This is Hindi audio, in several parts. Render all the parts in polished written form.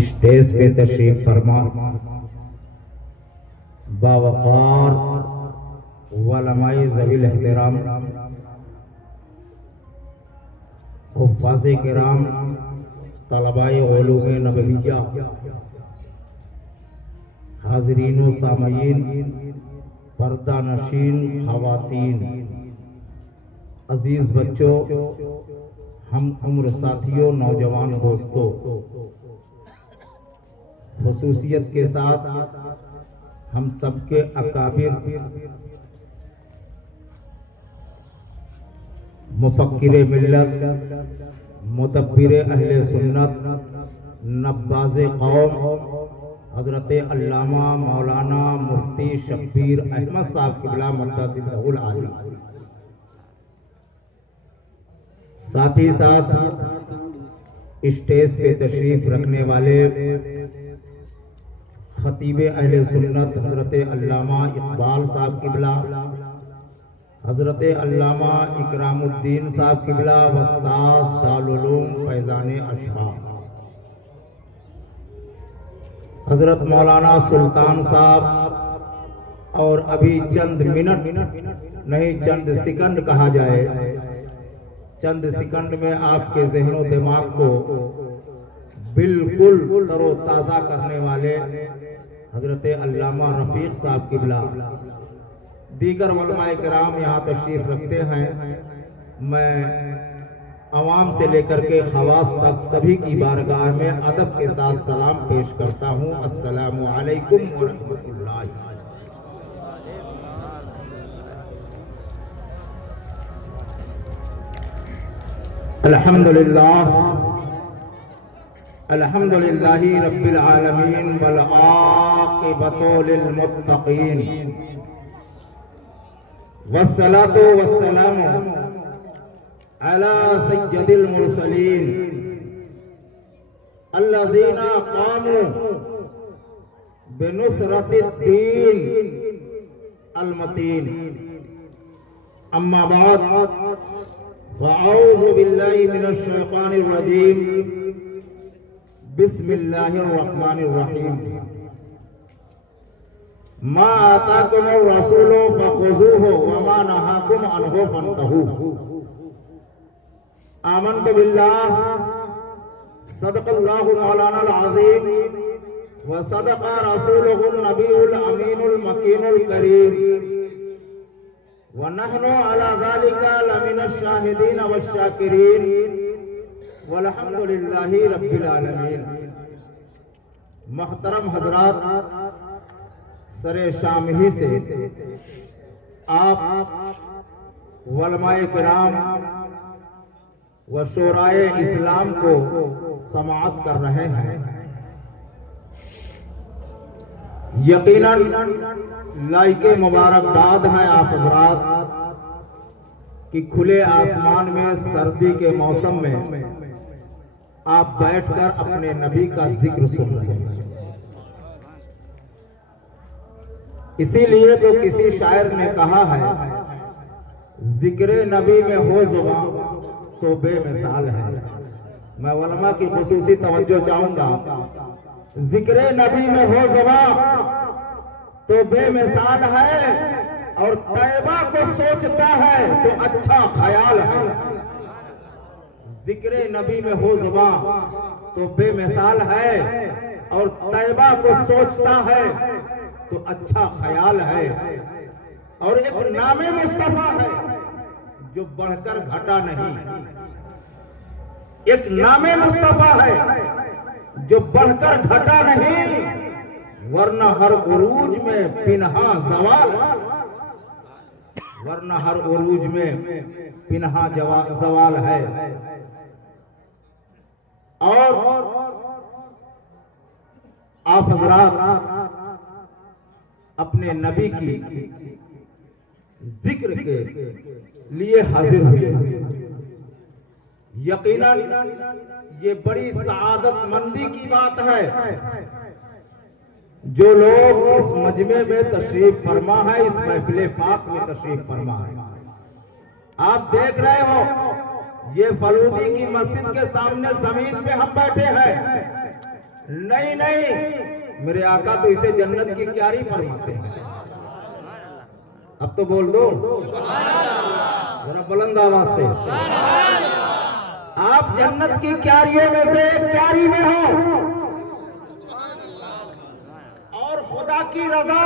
स्टेज पे तशरीफ फरमा बावकार वलमाए ज़वील एहतराम हुफ़्फ़ाज़े किराम तलबाए उलूम नबविय्या हाज़रीन व सामईन पर्दा नशीन ख़वातीन अजीज़ बच्चों हम उम्र साथियों नौजवान दोस्तों ख़ुसूसियत के साथ हम सबके अकाबिर मुफ़क्किर मिल्लत मुदब्बिर अहले सुन्नत नब्बाज़े कौम हज़रत अल्लामा मौलाना मुफ्ती शब्बीर अहमद साहब क़िबला मर्तज़िल्लहुल आली, साथ ही साथ स्टेज पे तशरीफ रखने वाले खतीब अहले सुन्नत हज़रत अल्लामा इकबाल साहब क़िबला, हज़रत अल्लामा इकरामुद्दीन साहब क़िबला वस्ताज़ दारुल उलूम फैज़ान अशफा, हज़रत मौलाना सुल्तान साहब और अभी चंद मिनट नहीं चंद सेकंड कहा जाए, चंद सेकंड में आपके ज़हनो दिमाग को बिल्कुल तरोताज़ा करने वाले हज़रत अल्लामा रफ़ीक साहब क़िबला, दीगर उलमाए किराम यहाँ तशरीफ़ रखते हैं। मैं अवाम से लेकर के खवास तक सभी की बारगाह में अदब के साथ सलाम पेश करता हूँ। अस्सलामु अलैकुम व रहमतुल्लाह। अल्हम्दुलिल्लाह अल्हम्दुलिल्लाहि रब्बिल आलमीन वल आक़िबतु लिल मुत्तक़ीन वस्सलातु वस्सलामु अला सय्यदिल मुरसलीन अल्लज़ीना क़ामू बिनुसरतिद्दीन अल-मतीन। अम्मा बाद फ़अऊज़ु बिल्लाहि मिनश शैतानिर रजीम। बिस्मिल्लाहिर रहमानिर रहीम। मा आताकुमुर रसूलु फ़ख़ुज़ूहु व मा नहाकुम अन्हु फ़ंतहू। आमन्तु बिल्लाह सदक़ल्लाहु मौलानाल अज़ीम व सदक़ा रसूलुहुन नबियुल अमीनुल मकीनुल करीम व नहनु अला ज़ालिका लमिनश शाहिदीन वश्शाकिरीन वल्हम्दुलिल्लाहि रब्बिल आलमीन। मोहतरम हज़रात, सरे शाम ही से आप उलमाए किराम व शोराए इस्लाम को समाअत कर रहे हैं। यकीनन लाइके मुबारकबाद है आप हज़रात कि खुले आसमान में सर्दी के मौसम में आप बैठकर अपने नबी का जिक्र सुन रहे हैं। इसीलिए तो किसी शायर ने कहा है, जिक्र नबी में हो ज़ुबां तो बेमिसाल है। मैं उलमा की खुसूसी तवज्जो चाहूंगा, जिक्र नबी में हो ज़ुबां तो बेमिसाल है और तैबा को सोचता है तो अच्छा ख्याल है। जिक्र नबी में हो ज़ुबां तो बेमिसाल है और तैबा को सोचता है तो अच्छा ख्याल है। और एक नामे मुस्तफा है जो बढ़कर घटा नहीं, एक नामे मुस्तफा है जो बढ़कर घटा नहीं, वरना हर उरूज में पिन्हा जवाल है, वरना हर उरूज में पिन्हा जवाल है। और आप हज़रात अपने नबी की जिक्र के लिए हाजिर हुए। यकीनन ये बड़ी सआदत मंदी की बात है जो लोग इस मजमे में तशरीफ फरमा है, इस महफिल पाक में तशरीफ फरमा है। आप देख रहे हो ये फलूदी की मस्जिद के सामने जमीन पे हम बैठे हैं, नहीं नहीं, मेरे आका तो इसे जन्नत की क्यारी फरमाते हैं। अब तो बोल दो जरा बुलंद आवाज से, आप जन्नत की क्यारियों में से एक क्यारी में हो और खुदा की रजा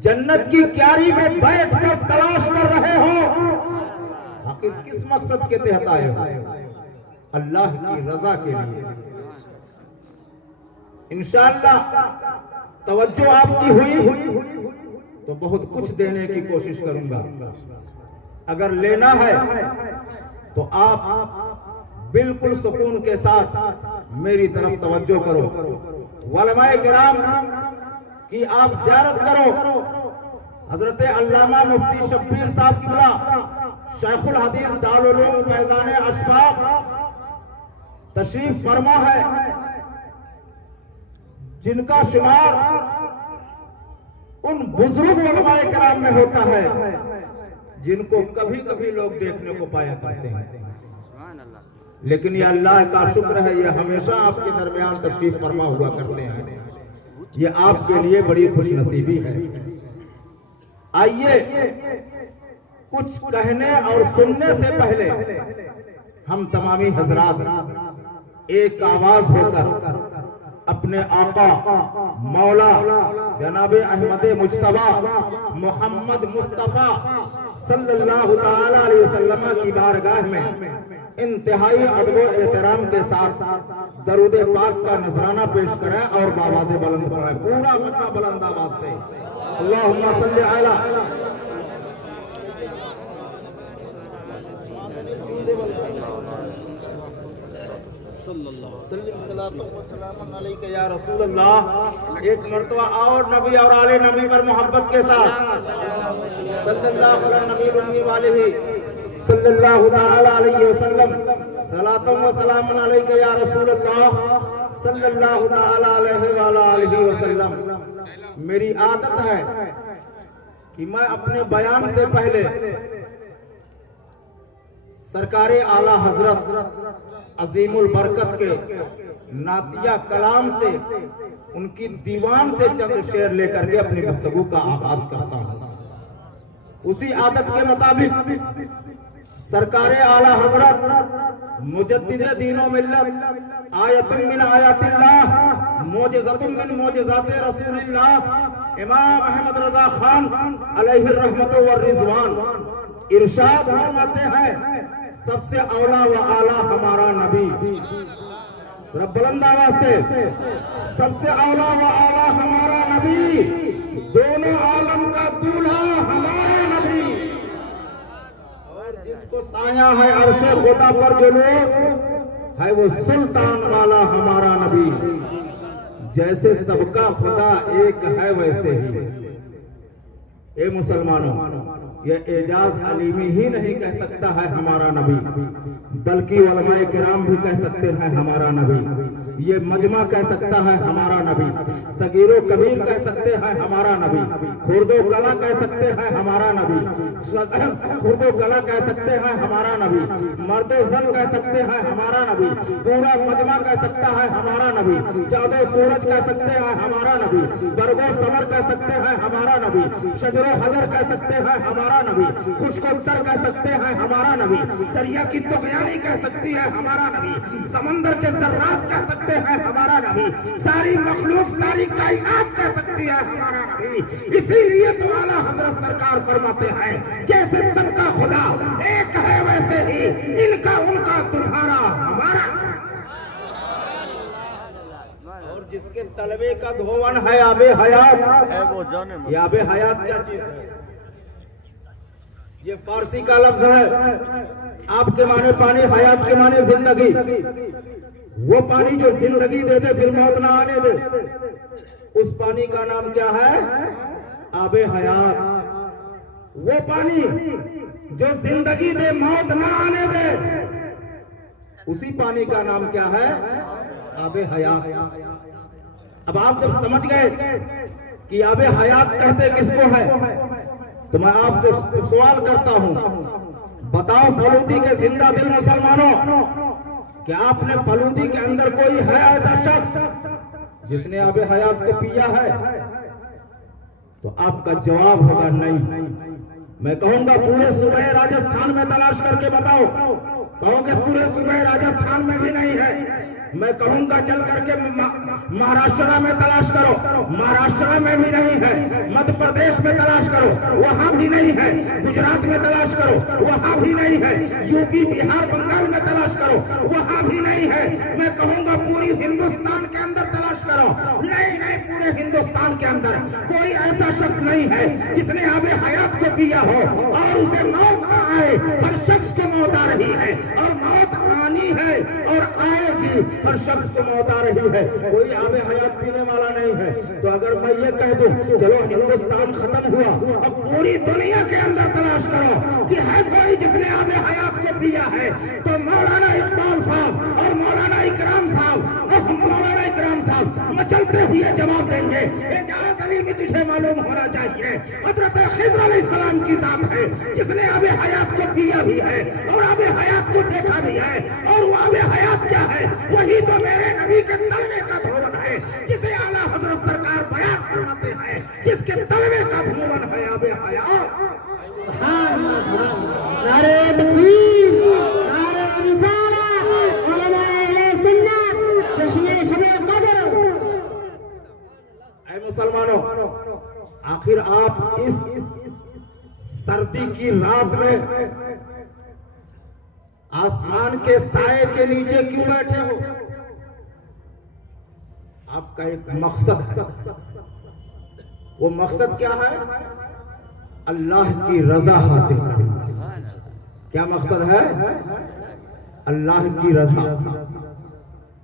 जन्नत की क्यारी में बैठकर तलाश कर रहे हो। आखिर किस मकसद के तहत आए हो? अल्लाह की रजा के लिए। इंशाअल्लाह तवज्जो आपकी हुई तो बहुत कुछ देने की कोशिश करूंगा। अगर लेना है तो आप बिल्कुल सुकून के साथ मेरी तरफ तवज्जो करो। उलमाए किराम की आप ज़ियारत करो। हजरत अल्लामा मुफ्ती शब्बीर साहब किबला शेखुल हदीस दारुल उलूम फैजान अशफाक तशरीफ फरमा है, जिनका शुमार उन बुजुर्ग उलमाए किराम में होता है जिनको कभी कभी लोग देखने को पाया करते हैं। लेकिन ये अल्लाह का शुक्र है, ये हमेशा आपके दरमियान तशरीफ फरमा हुआ करते हैं। ये आपके लिए बड़ी खुशनसीबी है। आइए कुछ कहने और सुनने से पहले हम तमामी हजरात एक आवाज होकर अपने आका मौला जनाबे अहमद मुज्तबा मोहम्मद मुस्तफा सल्लल्लाहु ताला अलैहि वसल्लम की बारगाह में इंतहाई अदब एहतराम के साथ दरूद पाक का नजराना पेश करें और बावाज़े बुलंद पढ़ें। पूरा मजमा बुलंद आवाज से अल्लाहुम्मा सल्ली अला या रसूल अल्लाह। एक मर्तबा और नबी और आले नबी पर मोहब्बत के साथ सल्लल्लाहु अलैहि वसल्लम सलातम व सलाम अलैका या रसूल अल्लाह सल्लल्लाहु अलैहि वसल्लम। मेरी आदत है कि मैं अपने बयान से पहले सरकारे आला हजरत अजीमुल बरकत के नातिया कलाम से, उनकी दीवान से चंद शेर लेकर के अपनी गुफ्तगू का आगाज करता हूँ। उसी आदत के मुताबिक सरकारे आला हजरत मुजद्दिदे दीनो मिल्लत आयतुम मिन आयातिल्लाह मोजज़तुम मिन मोजज़ाते रसूलिल्लाह इमाम अहमद रजा खान अलैहि रहमतु व रिजवान इरशाद फरमाते हैं, सबसे औला व आला हमारा नबी। बुलंद आवाज से, सबसे औला व आला हमारा नबी, दोनों आलम का दूल्हा हमारा नबी, और जिसको साया है अर्शे खुदा पर जुलूस है वो सुल्तान वाला हमारा नबी। जैसे सबका खुदा एक है वैसे ही। ए मुसलमानों, यह एजाज अलीमी ही नहीं कह सकता है हमारा नबी, बल्कि उलमाए किराम भी कह सकते हैं हमारा नबी। ये मजमा कह सकता है हमारा नबी, सगीरो कबीर कह सकते हैं हमारा नबी, खुर्दो कला कह सकते हैं हमारा नबी, खुर्दो कला कह सकते हैं हमारा नबी, मर्दो जन कह सकते हैं हमारा नबी, पूरा मजमा कह सकता है हमारा नबी, चादो सूरज कह सकते हैं हमारा नबी, बरगो समर कह सकते हैं हमारा नबी, शजरो हजर कह सकते हैं हमारा नबी, खुशकोत्तर कह सकते हैं हमारा नबी, दरिया की तुगयानी कह सकती है हमारा नबी, समंदर के जर्रात कह सकते हैं हमारा नबी, सारी मखलूक सारी कायनात कह सकती है हमारा नबी। इसीलिए तो आला हजरत सरकार फरमाते हैं, जैसे सबका खुदा एक है वैसे ही इनका उनका तुम्हारा हमारा। और जिसके तलबे का धोवन है आबे हयात है वो जाने। ये आबे हयात क्या चीज है? ये फारसी का लफ्ज है, आपके माने पानी, हयात के माने जिंदगी। वो पानी जो जिंदगी दे दे फिर मौत ना आने दे, उस पानी का नाम क्या है? आबे हयात। वो पानी जो जिंदगी दे मौत ना आने दे, उसी पानी का नाम क्या है? आबे हयात। अब आप जब समझ गए कि आबे हयात कहते किसको है, तो मैं आपसे सवाल करता हूं, बताओ फलूदी के जिंदा दिल मुसलमानों, कि आपने फलूदी के अंदर कोई है ऐसा शख्स जिसने आबे हयात को पिया है? तो आपका जवाब होगा नहीं। मैं कहूंगा पूरे सूबे राजस्थान में तलाश करके बताओ, कहोगे पूरे सूबे राजस्थान में भी नहीं है। मैं कहूंगा चल करके महाराष्ट्र में तलाश करो, महाराष्ट्र में भी नहीं है। मध्य प्रदेश में तलाश करो, वहां भी नहीं है। गुजरात में तलाश करो, वहां भी नहीं है। यूपी, बिहार, बंगाल में तलाश करो, वहां भी नहीं है। मैं कहूंगा पूरी हिंदुस्तान के अंदर तलाश करो, नहीं नहीं, पूरे हिंदुस्तान के अंदर कोई ऐसा शख्स नहीं है जिसने आबे हयात को पिया हो और उसे मौत ना आए। हर शख्स को मौत आ रही है और मौत आनी है और आएगी। हर शख्स को मौत आ रही है, कोई आबे हयात पीने वाला नहीं है। तो अगर मैं ये कह दूं चलो हिंदुस्तान खत्म हुआ, अब पूरी दुनिया के अंदर तलाश करो कि है कोई जिसने आबे हयात को पिया है, तो मौलाना इकबाल साहब और मौलाना इकराम साहब, मौलाना इकराम साहब मचलते हुए जवाब देंगे। एजाज अली भी तुझे मालूम होना चाहिए, हजरत खिज़्र अलैहिस्सलाम की जात है जिसने आबे हयात को पिया भी है और आबे हयात को देखा भी है। और वो आबे हयात क्या है? वही तो मेरे नबी के तलवे का धोवन है, जिसे आला हजरत सरकार बयान फरमाते हैं, जिसके तलवे का धोवन है आबे हयात। नारे तकबीर, नारे रिसालत, उलमाए अहले सुन्नत, जश्न शब-ए कद्र। ऐ मुसलमानों, आखिर आप इस सर्दी की रात में आसमान के साए के नीचे क्यों बैठे हो? आपका एक मकसद है। वो मकसद क्या है? अल्लाह की रजा हासिल करना। क्या मकसद है? अल्लाह की रजा।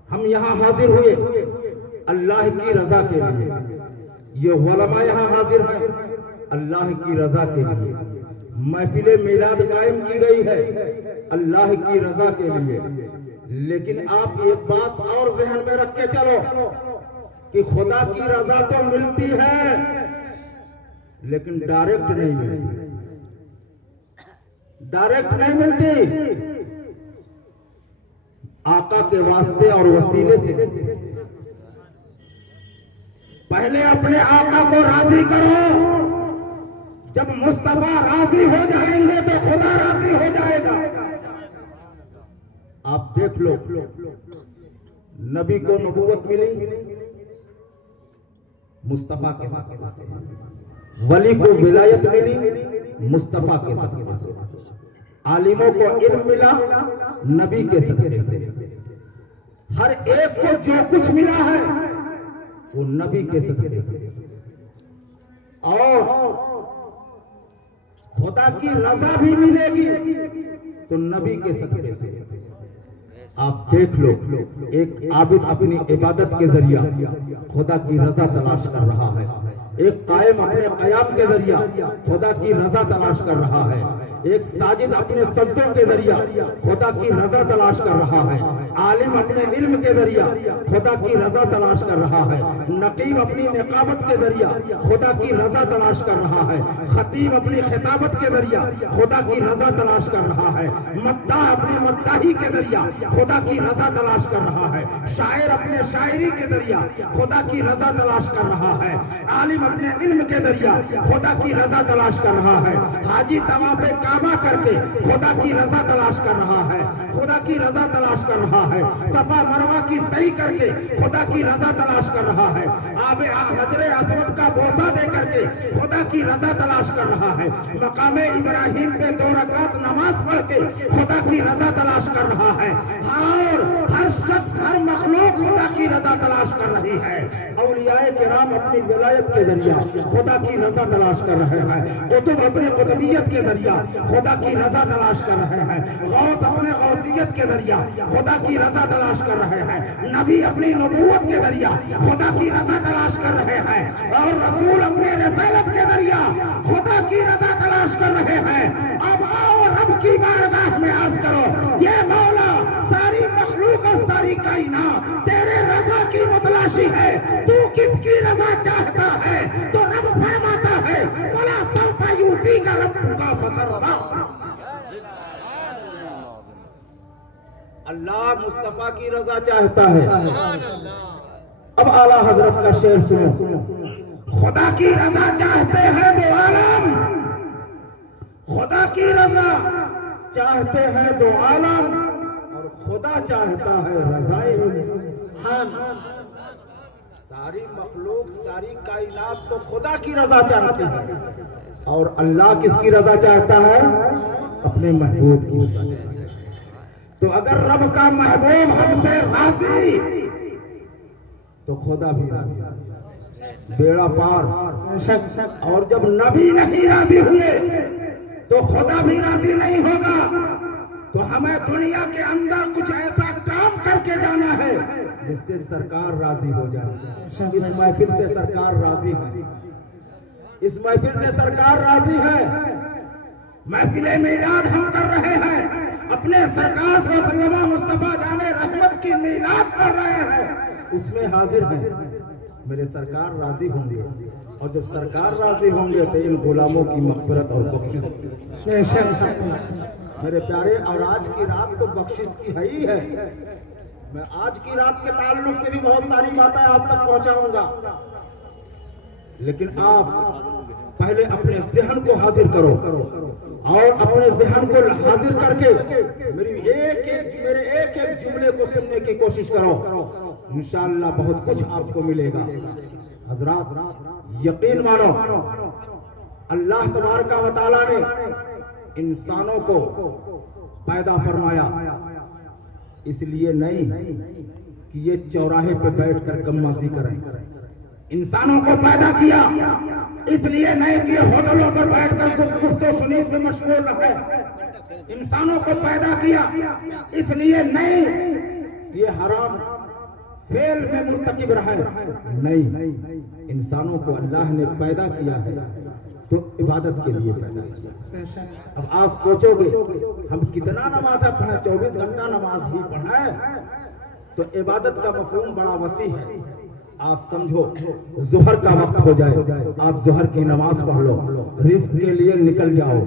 हम यहां हाजिर हुए अल्लाह की रजा के लिए। ये उलमा यहां हाजिर है अल्लाह की रजा के लिए। महफिल मिलाद कायम की गई है अल्लाह की रजा के लिए। लेकिन आप एक बात और जहन में रख के चलो कि खुदा की रजा तो मिलती है लेकिन डायरेक्ट नहीं मिलती, डायरेक्ट नहीं मिलती, आका के वास्ते और वसीले से मिलती। पहले अपने आका को राजी करो, जब मुस्तफा राजी हो जाएंगे तो खुदा राजी हो जाएगा। आप देख लो, नबी को नबूवत मिली मुस्तफा के सदक़े से, वली को विलायत मिली मुस्तफा के सदक़े से, आलिमों को इल्म मिला नबी के सदक़े से। हर एक को जो कुछ मिला है वो नबी के सदक़े से। और खुदा की रजा भी मिलेगी तो नबी के सदक़े से। आप देख लो, एक आबिद अपनी इबादत के जरिया खुदा की रजा तलाश कर रहा है, एक कायम अपने कयाम के जरिया खुदा की रजा तलाश कर रहा है, एक साजिद अपने सजदों के जरिया खुदा की रजा तलाश कर रहा है, आलिम अपने इल्म के जरिया खुदा की रजा तलाश कर रहा है, नकीब अपनी निकाबत के जरिया खुदा की रजा तलाश कर रहा है, खतीब अपनी खिताबत के जरिया खुदा की रजा तलाश कर रहा है, मद्दाह अपनी मद्दाही के जरिया खुदा की रजा तलाश कर रहा है, शायर अपने शायरी के जरिया खुदा की रजा तलाश कर रहा है, आलिम अपने इल्म के जरिया खुदा की रजा तलाश कर रहा है, हाजी तवाफ़े काबा करके खुदा की रजा तलाश कर रहा है, खुदा की रजा तलाश कर रहा है, सफा मरवा की सही करके खुदा की रजा तलाश कर रहा है, आबे हजरे अस्वद का बोसा दे करके खुदा की रजा तलाश कर रहा है, मकामे इब्राहिम पे 2 रकात नमाज पढ़ के खुदा की रजा तलाश कर रहा है। और हर शख्स, हर मखलूक खुदा की रजा तलाश कर रही है। औलियाए किराम अपनी विलायत के जरिया खुदा की रजा तलाश कर रहे हैं, कुतुब अपने कुतुबियत के जरिया खुदा की रजा तलाश कर रहे हैं, गौस अपने गौसियत के जरिया खुदा की रजा तलाश कर रहे हैं, नबी अपनी नबूवत के जरिया खुदा की रजा तलाश कर रहे हैं, और रसूल अपने रिसालत के जरिया खुदा की रजा तलाश कर रहे हैं। अब आओ रब की बारगाह में अर्ज करो, ये मौला सारी मखलूक और सारी कायनात तेरे रजा की मुतलाशी है, तू किसकी रजा चाहता है? तो रब फरमाता है, वला सौफा यूतीका रब्बुका फतरदा। अल्लाह मुस्तफा की रजा चाहता है। अब आला हजरत का शेर सुनो। खुदा की रजा चाहते हैं दो आलम, खुदा की रजा चाहते हैं दो आलम, और खुदा चाहता है रजाए। सारी मखलूक सारी कायनात तो खुदा की रजा चाहती है, और अल्लाह किसकी रजा चाहता है? अपने महबूब की रजा चाहता है। तो अगर रब का महबूब हमसे राजी तो खुदा भी राजी, बेड़ा पार। और जब नबी नहीं राजी हुए तो खुदा भी राजी नहीं होगा। तो हमें दुनिया के अंदर कुछ ऐसा काम करके जाना है जिससे सरकार राजी हो जाए। इस महफिल से सरकार राजी है, इस महफिल से सरकार राजी है। महफिले मीलाद हम कर रहे हैं, अपने सरकार सल्लल्लाहु मुस्तफा जाने रहमत की मीलाद कर रहे हैं, उसमें हाजिर हैं। मेरे सरकार राजी होंगे, और जब सरकार राजी होंगे तो इन गुलामों की मगफिरत और बख्शिश। मेरे प्यारे, और आज की रात तो बख्शिश की है ही है। मैं आज की रात के ताल्लुक से भी बहुत सारी बातें आप तक पहुंचाऊंगा, लेकिन आप पहले अपने ज़हन को हाजिर करो, और अपने ज़हन को हाजिर करके मेरे एक एक जुमले को सुनने की कोशिश करो। इंशाअल्लाह बहुत कुछ आपको मिलेगा। हजरात यकीन मानो, अल्लाह तबारका व तआला ने इंसानों को पैदा फरमाया इसलिए नहीं कि ये चौराहे पे बैठकर गम्माजी करें। इंसानों को पैदा किया इसलिए नहीं कि होटलों पर बैठकर गुफ्तो सुनीत में मशगूल रहे। इंसानों को पैदा किया इसलिए नहीं ये हराम फेल में मुर्तकिब रहे। नहीं, इंसानों को अल्लाह ने पैदा किया है तो इबादत के लिए पैदा किया। अब आप सोचोगे हम कितना नमाज पढ़े, 24 घंटा नमाज ही पढ़े, तो इबादत का मफहूम बड़ा वसी है। आप समझो जोहर का वक्त हो जाए, आप जोहर की नमाज पढ़ लो, रिस्क के लिए निकल जाओ।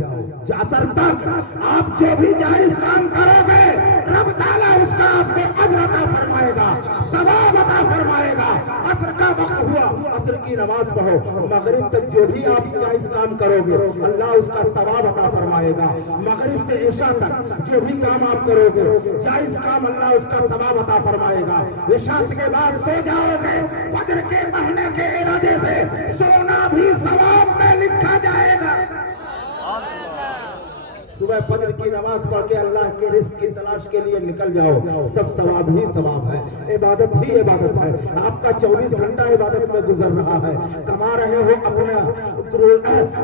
असर तक आप जो भी जायज काम करोगे रब ताला उसका आपको अजर अता फरमाएगा, सवाब अता फरमाएगा। असर का वक्त हुआ, असर की नमाज पढ़ो, मगरिब तक जो भी आप जायज काम करोगे अल्लाह उसका सवाब अता फरमाएगा। मगरिब से इशा तक जो भी काम आप करोगे जायज काम अल्लाह उसका सवाब अता फरमाएगा। इशा के बाद सो जाओगे, फजर के पढ़ने के इरादे से सोना भी सवाब में लिखा जाएगा। सुबह फजर की नमाज पढ़ के अल्लाह के रिस्क की तलाश के लिए निकल जाओ, सब सवाब ही सवाब है, इबादत ही इबादत है। आपका 24 घंटा इबादत में गुजर रहा है। कमा रहे हो, अपना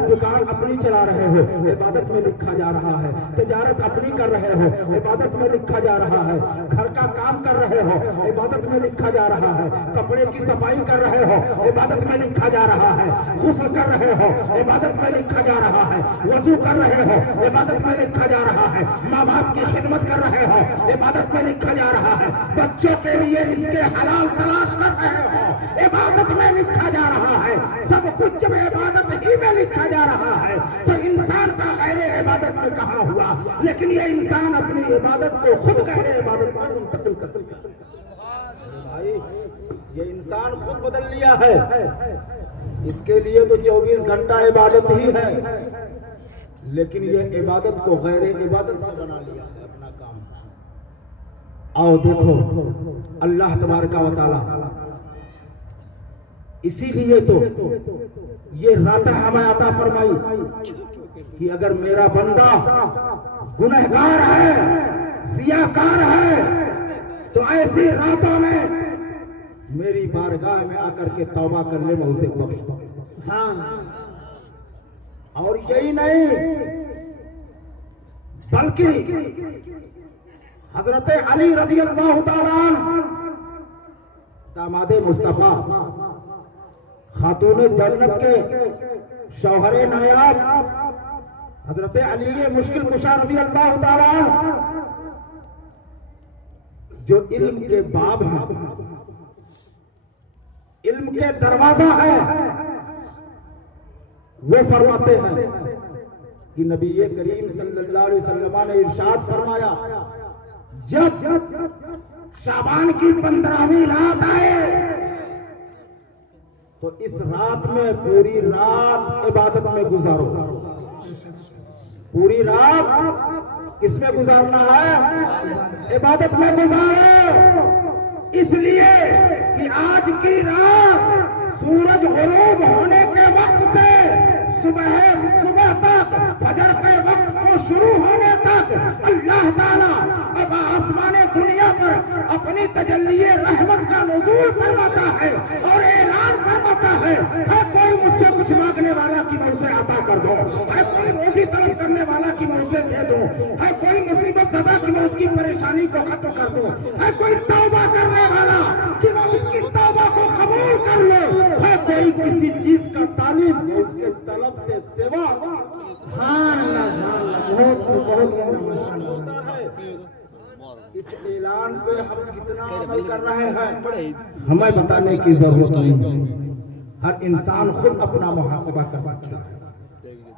दुकान अपनी चला रहे हो, इबादत में लिखा जा रहा है। तिजारत अपनी कर रहे हो, इबादत में लिखा जा रहा है। घर का काम कर रहे हो, इबादत में लिखा जा रहा है। कपड़े की सफाई कर रहे हो, इबादत में लिखा जा रहा है। गुस्ल कर रहे हो, इबादत में लिखा जा रहा है। वजू कर रहे हो, इबादत में लिखा जा रहा है। माँ बाप की खिदमत कर रहे हो, इबादत में लिखा जा रहा है। बच्चों के लिए इसके हलाल तलाश कर रहे हो, इबादत में लिखा जा रहा है। सब कुछ जब इबादत ही में लिखा जा रहा है तो इंसान का गैर इबादत में कहाँ हुआ। लेकिन ये इंसान अपनी इबादत को खुद गैर इबादत में मुंतकिल कर दिया। भाई ये इंसान खुद बदल लिया है। इसके लिए तो 24 घंटा इबादत ही है, लेकिन ये इबादत को गैर इबादत में बना लिया है अपना काम। आओ देखो अल्लाह तबारका व तआला इसीलिए तो ये रात हमें अता फरमाई कि अगर मेरा बंदा गुनहगार है, सियाकार है, तो ऐसी रातों में मेरी बारगाह में आकर के तौबा कर ले, मैं उसे बख्श दूं। हाँ, और यही नहीं बल्कि हजरत अली रज़ी अल्लाह तआला अन्हु दामादे मुस्तफा, खातून जन्नत के शौहरे नायाब हजरत अली मुश्किल कुशा रज़ी अल्लाह तआला अन्हु, जो इल्म के बाब हैं, इल्म के दरवाजा है, वो फरमाते हैं कि नबी करीम सल्लल्लाहु अलैहि वसल्लम ने इरशाद फरमाया, जब शाबान की 15वीं रात आए तो इस रात में पूरी रात इबादत में गुजारो। पूरी रात किसमें गुजारना है? इबादत में गुजारो। इसलिए कि आज की रात सूरज गुरूब होने के वक्त से सुबह तक, फजर के वक्त को शुरू होने तक अल्लाह ताला अब आसमाने दुनिया पर अपनी तजल्ली रहमत का नुज़ूल फरमाता है और ऐलान फरमाता है कोई मुझसे कुछ मांगने वाला कि मैं उसे अता कर दूं, है कोई रोजी तलब करने वाला कि मैं उसे दे दूं, है कोई मुसीबत ज़दा कि मैं उसकी परेशानी को खत्म कर दूं, है कोई तौबा करने वाला कि मैं उसकी तौबा को कबूल कर लूं, है कोई किसी चीज का तालिब उसके तलब से सेवा। बहुत होता है। इस ऐलान पे हम कितना अमल कर रहे हैं हमें बताने की जरूरत नहीं। हर इंसान खुद अपना मुहासबा कर सकता है,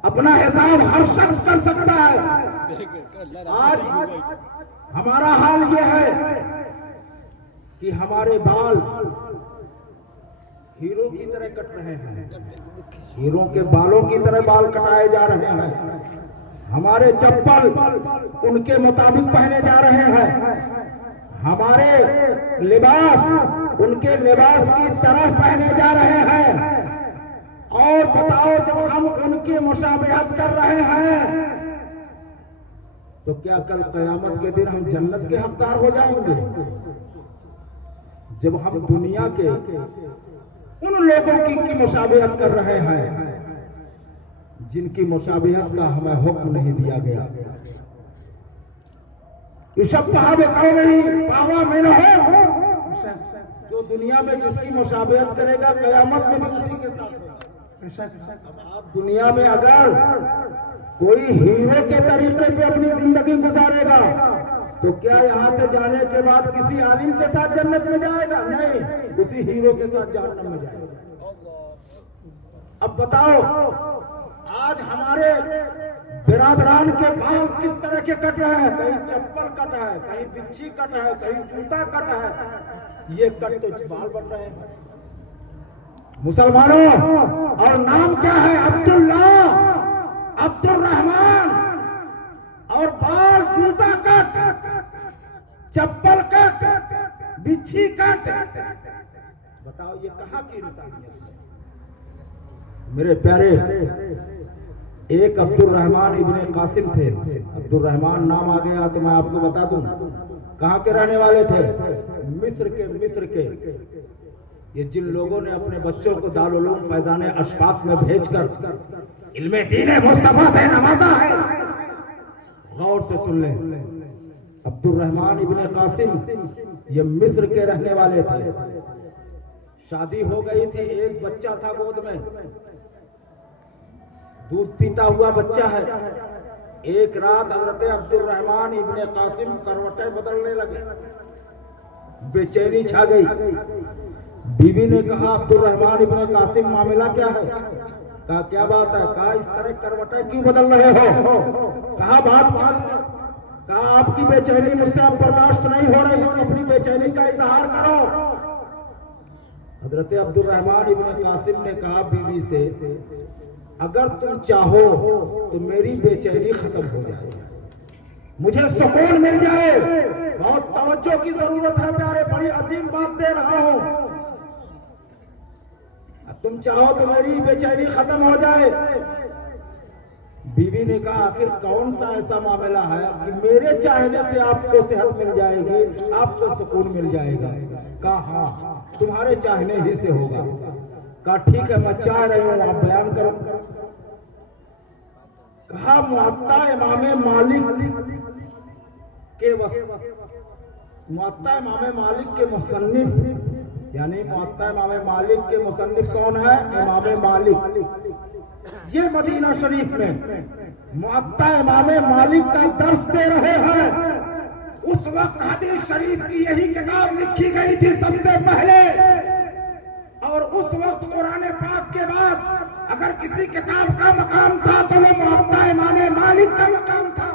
अपना हिसाब हर शख्स कर सकता है। आज हमारा हाल यह है कि हमारे बाल हीरो की तरह कट रहे हैं, हीरो के बालों की तरह बाल कटाए जा रहे हैं। हमारे चप्पल उनके मुताबिक पहने जा रहे हैं, हमारे लिबास उनके लिबास की तरह पहने जा रहे हैं। और बताओ, जब हम उनकी मुशाबहत कर रहे हैं तो क्या कल कयामत के दिन हम जन्नत के हकदार हो जाएंगे? जब हम दुनिया के उन लोगों की मुशाबहत कर रहे हैं जिनकी मुशाबहत का हमें हुक्म नहीं दिया गया। जो दुनिया में जिसकी मुशाबहत करेगा कयामत में भी उसी के साथ होगा। अब आप दुनिया में अगर कोई हीरो के तरीके पे अपनी जिंदगी गुजारेगा तो क्या यहाँ से जाने के बाद किसी आलिम के साथ जन्नत में जाएगा? नहीं, उसी हीरो के साथ जहन्नम में जाएगा। अब बताओ, आज हमारे बिरादरान के बाल किस तरह के कट रहे हैं? कहीं चप्पल कट है, कहीं बिच्छी कट है, कहीं जूता कट है। ये कट तो बाल बन रहे हैं मुसलमानों। और नाम क्या है? अब्दुल्ला, अब्दुल रहमान। और बाल जूता कट, चप्पल कट, बिच्छी कट। बताओ ये कहाँ की इंसानियत है? मेरे प्यारे, एक अब्दुल रहमान इब्ने कासिम थे। अब्दुल रहमान नाम आ गया तो मैं आपको बता दूं कहाँ के रहने वाले थे? मिस्र के। ये जिन लोगों ने अपने बच्चों को दारुल उलूम फैजाने अशफाक में भेजकर इल्मे दीने मुस्तफा से नवाजा है, गौर से सुन ले। अब्दुल रहमान इब्ने कासिम ये मिस्र के रहने वाले थे। शादी हो गई थी, एक बच्चा था गोद में, दूध पीता हुआ बच्चा है। एक रात हजरत अब्दुल रहमान इब्ने कासिम करवटें बदलने लगे, बेचैनी छा गई। बीवी ने कहा, अब्दुल रहमान इब्ने कासिम मामला क्या है? कहा क्या बात है? कहा इस तरह करवटें क्यों बदल रहे हो? कहा बात क्या है? कहा आपकी बेचैनी मुझसे अब बर्दाश्त नहीं हो रही, तो अपनी बेचैनी का इजहार करो। हजरत अब्दुल रहमान इब्ने कासिम ने कहा बीवी से, अगर तुम चाहो तो मेरी बेचैनी खत्म हो जाए, मुझे सुकून मिल जाए। बहुत तवज्जो की जरूरत है प्यारे, बड़ी अजीम बात दे रहा हूं। तुम चाहो तो मेरी बेचैनी खत्म हो जाए। बीवी ने कहा, आखिर कौन सा ऐसा मामला है कि मेरे चाहने से आपको सेहत मिल जाएगी, आपको सुकून मिल जाएगा? कहा हाँ, तुम्हारे चाहने ही से होगा। कहा ठीक है, मैं चाह रही हूं, आप बयान करो। कहा मुअत्ता इमाम मालिक के मुसन्निफ, यानी मुअत्ता इमाम मालिक के मुसन्निफ कौन है? इमाम मालिक। ये मदीना शरीफ में मुअत्ता इमाम मालिक का दर्स दे रहे हैं। उस वक्त हदीस शरीफ की यही किताब लिखी गई थी सबसे पहले, और उस वक्त कुरान पाक के बाद अगर किसी किताब का मकाम था तो वो मुअत्ता इमाम मालिक का मकाम था।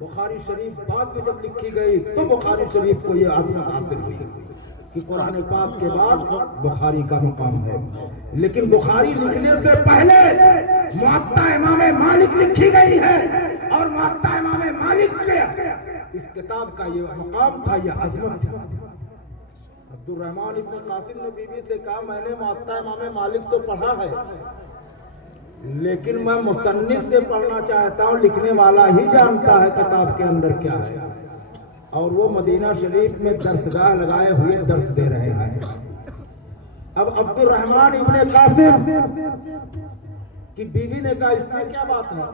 बुखारी शरीफ बाद में जब लिखी गई तो बुखारी शरीफ को ये आजमत हासिल हुई कि कुरान पाक के बाद बुखारी का मुकाम है। लेकिन बुखारी लिखने से पहले मुअत्ता इमाम मालिक लिखी गई है और मुअत्ता इमाम मालिक के इस किताब का ये मुकाम था, ये अजमत थी। अब्दुल रहमान इब्ने कासिम ने बीवी से कहा, मैंने मुअत्ता इमाम मालिक तो पढ़ा है, लेकिन मैं मुसन्निफ से पढ़ना चाहता हूँ, लिखने वाला ही जानता है किताब के अंदर क्या है। और वो मदीना शरीफ में दरसगाह लगाए हुए दर्स दे रहे हैं। अब अब्दुल रहमान इब्ने कासिम की बीवी ने कहा, इसमें क्या बात है,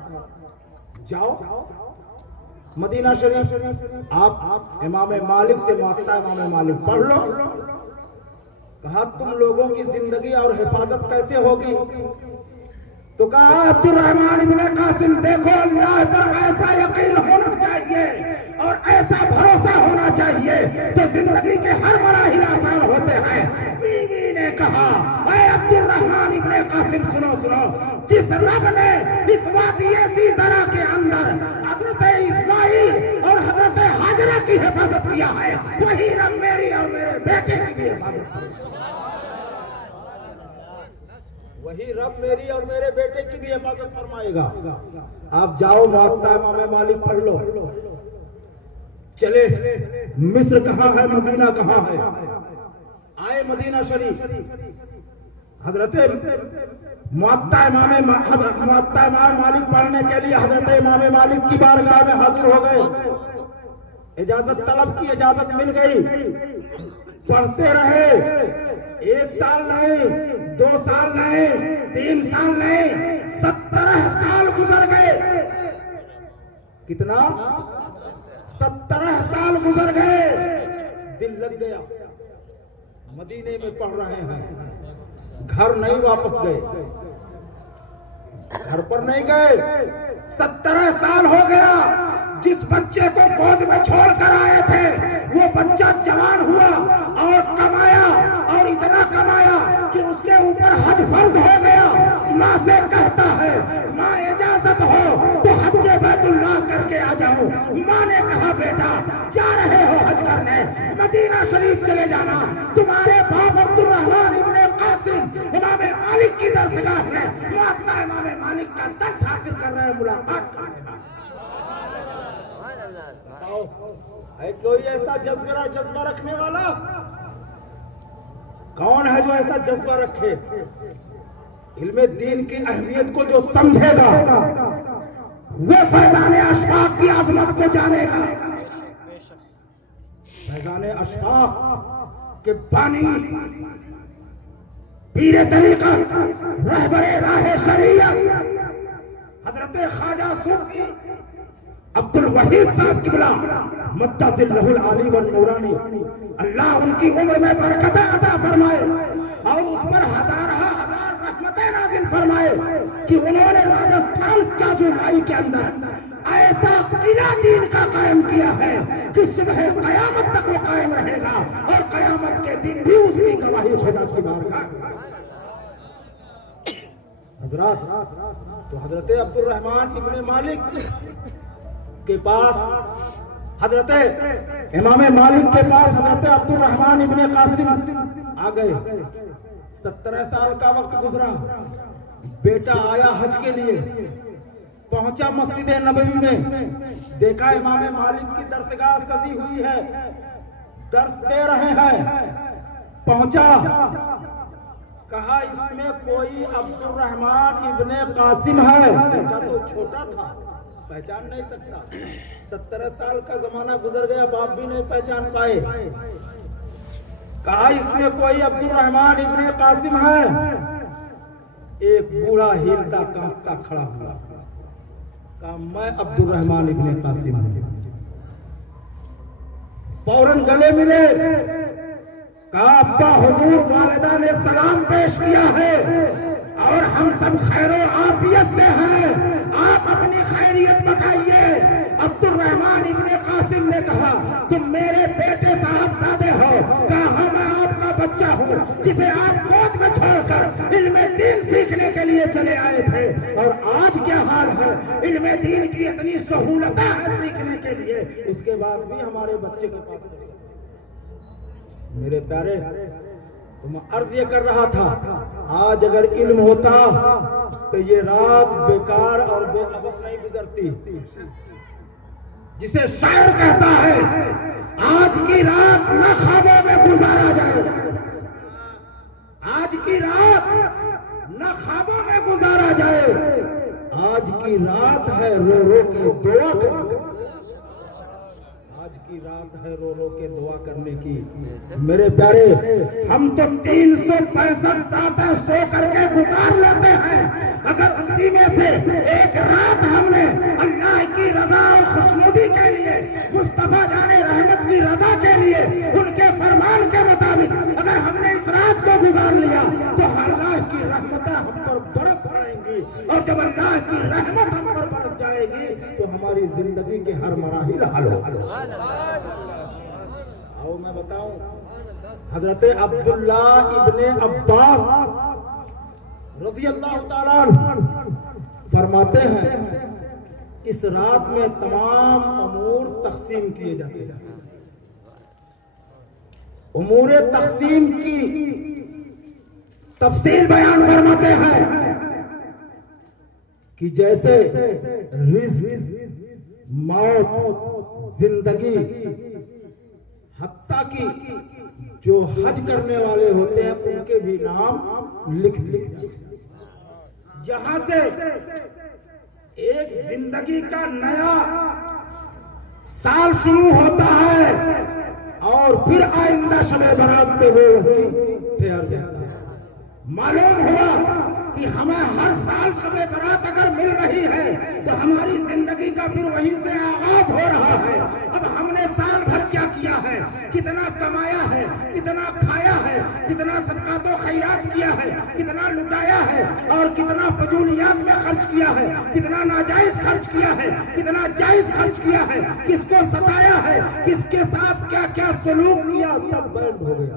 जाओ मदीना शरीफ आप इमाम मालिक से मुअत्ता इमाम मालिक पढ़ लो। कहा, तुम लोगों की जिंदगी और हिफाजत कैसे होगी? तो कहा, अब्दुल रहमान इब्ने कासिम, देखो अल्लाह पर ऐसा यकीन होना चाहिए और ऐसा भरोसा होना चाहिए तो जिंदगी के हर मराहिल आसान होते हैं। बीवी ने कहा, ऐ अब्दुल रहमान इब्ने कासिम, सुनो सुनो, जिस रब ने इस वादी ज़रा के अंदर हजरत इस्माइल और हजरत हाजरा की हिफाजत किया है, वही रब मेरी और मेरे बेटे की भी हिफाजत करेगा। वही रब मेरी और मेरे बेटे की भी हिफाजत फरमाएगा। आप जाओ मुअत्ता इमाम मालिक पढ़ लो। चले, मिस्र कहाँ है, मदीना कहाँ है? आए मदीना शरीफ, हजरत मुअत्ता इमाम मालिक पढ़ने के लिए हजरत इमाम मालिक की बारगाह में हाजिर हो गए। इजाजत तलब की, इजाजत मिल गई। पढ़ते रहे, 1 साल नहीं, 2 साल नहीं, 3 साल नहीं, 17 साल गुजर गए। कितना? 17 साल गुजर गए। दिल लग गया, मदीने में पढ़ रहे हैं, घर नहीं वापस गए, घर पर नहीं गए। 17 साल हो गया। जिस बच्चे को गोद में छोड़कर आए थे वो बच्चा जवान हुआ और कमाया, और इतना कमाया कि उसके ऊपर हज फर्ज हो गया। माँ से कहता है, माँ इजाजत हो तो हज बैतुल्लाह करके आ जाओ। माँ ने कहा, बेटा जा रहे हो हज करने, मदीना शरीफ चले जाना। तुम्हारे बाप अब्दुल रहमान इब्ने कासिम इमाम मालिक की दरसगाह में मुअत्ता इमाम मालिक का दर्स हासिल कर रहे हैं, मुलाकात कर लेना। है कोई ऐसा जज्बा रखने वाला? कौन है जो ऐसा जज्बा रखे? इल्मे दीन की अहमियत को जो समझेगा वो फैजाने अशफाक की आजमत को जानेगा। फैजाने अशफाक के बानी, पीरे तरीक़त, रहबरे राह शरीयत हजरत ख्वाजा सूफी अब्दुल वहीद साहब किबला मद्दाजिल्लहुल आली व नूरानी, अल्लाह उनकी उम्र में बरकत अता फरमाए और उस पर हजार रहमतें नाज़िल फरमाए कि उन्होंने राजस्थान चाचुलाई के अंदर ऐसा किला दीन का कायम किया है कि सुबह कयामत तक वो कायम रहेगा और कयामत के दिन भी उसकी गवाही खुदा की बारगाह। हजरत, तो हजरत अब्दुल रहमान इब्ने मालिक के पास, हजरत इमाम मालिक के पास हजरत अब्दुल रहमान इब्ने कासिम आ गए। 17 साल का वक्त गुजरा। बेटा आया हज के लिए, पहुंचा मस्जिद नबवी में, देखा इमाम मालिक की दरसगाह सजी हुई है, दर्स दे रहे हैं। पहुंचा, कहा, इसमें कोई अब्दुल रहमान इब्ने कासिम है? बेटा तो छोटा था, पहचान नहीं सकता। 17 साल का जमाना गुजर गया, बाप भी नहीं पहचान पाए। कहा, इसमें कोई अब्दुल रहमान इब्ने कासिम है? एक बूढ़ा हिलता कांपता खड़ा हुआ, कहा, मैं अब्दुल रहमान इब्ने कासिम हूं। फौरन गले मिले। कहा, अब्बा हुजूर, वालिदा ने सलाम पेश किया है और हम सब खैरो आफियत से हैं, आप अपनी खैरियत बताइए। अब्दुल रहमान इब्ने कासिम ने कहा, तुम मेरे बेटे साहबजादे हो? कहा, मैं आपका बच्चा हूँ जिसे आप गोद में छोड़कर इल्मे दीन सीखने के लिए चले चले आए थे और आज क्या हाल है। इल्मे दीन की इतनी सहूलत है सीखने के लिए, उसके बाद भी हमारे बच्चे के पास। मेरे प्यारे, तो मैं अर्ज ये कर रहा था, आज अगर इल्म होता तो ये रात बेकार और बेअबस नहीं गुजरती। जिसे शायर कहता है, आज की रात न ख्वाबों में गुजारा जाए, आज की रात न ख्वाबों में गुजारा जाए, आज की रात है रो रो के दुआ कर, आज की रात है रो रो के दुआ करने की। मेरे प्यारे, हम तो 365 रातें सो करके गुजार लेते हैं। अगर उसी में से एक रात हमने अल्लाह की रजा और खुशनुदी के लिए, मुस्तफा जाने रहमत की रजा के लिए, उनके फरमान के मुताबिक अगर हमने इस रात को गुजार लिया तो अल्लाह की रहमतें हम पर बरस पड़ेंगी। और जब अल्लाह की रहमत हम पर बरस जाएगी तो हमारी जिंदगी के हर मराहिल हल हो। आओ मैं बताऊं, हजरत अब्दुल्ला इब्ने अब्बास रज़ी अल्लाह ताला फरमाते हैं, इस रात में तमाम उमूर तकसीम किए जाते हैं। उमूर तकसीम की तफसील बयान फरमाते हैं कि जैसे रिज़्क, मौत, जिंदगी, हत्ता की जो हज करने वाले होते हैं उनके भी नाम लिख दिए जाते हैं। यहां से एक जिंदगी का नया साल शुरू होता है और फिर आइंदा शबे बारात पे वो वहीं ठहर जाता है। मालूम हुआ कि हमें हर साल शबे बारात अगर मिल रही है तो हमारी जिंदगी का फिर वहीं से आगाज हो रहा है। अब हमने साल भर क्या किया है, कितना कमाया है, कितना खाया है, कितना सदका तो खैरात किया है, कितना लुटाया है और कितना फजूलियात में खर्च किया है, कितना नाजायज खर्च किया है, कितना जायज खर्च किया है, किसको सताया है, किसके साथ क्या क्या सलूक किया, सब बंद हो गया,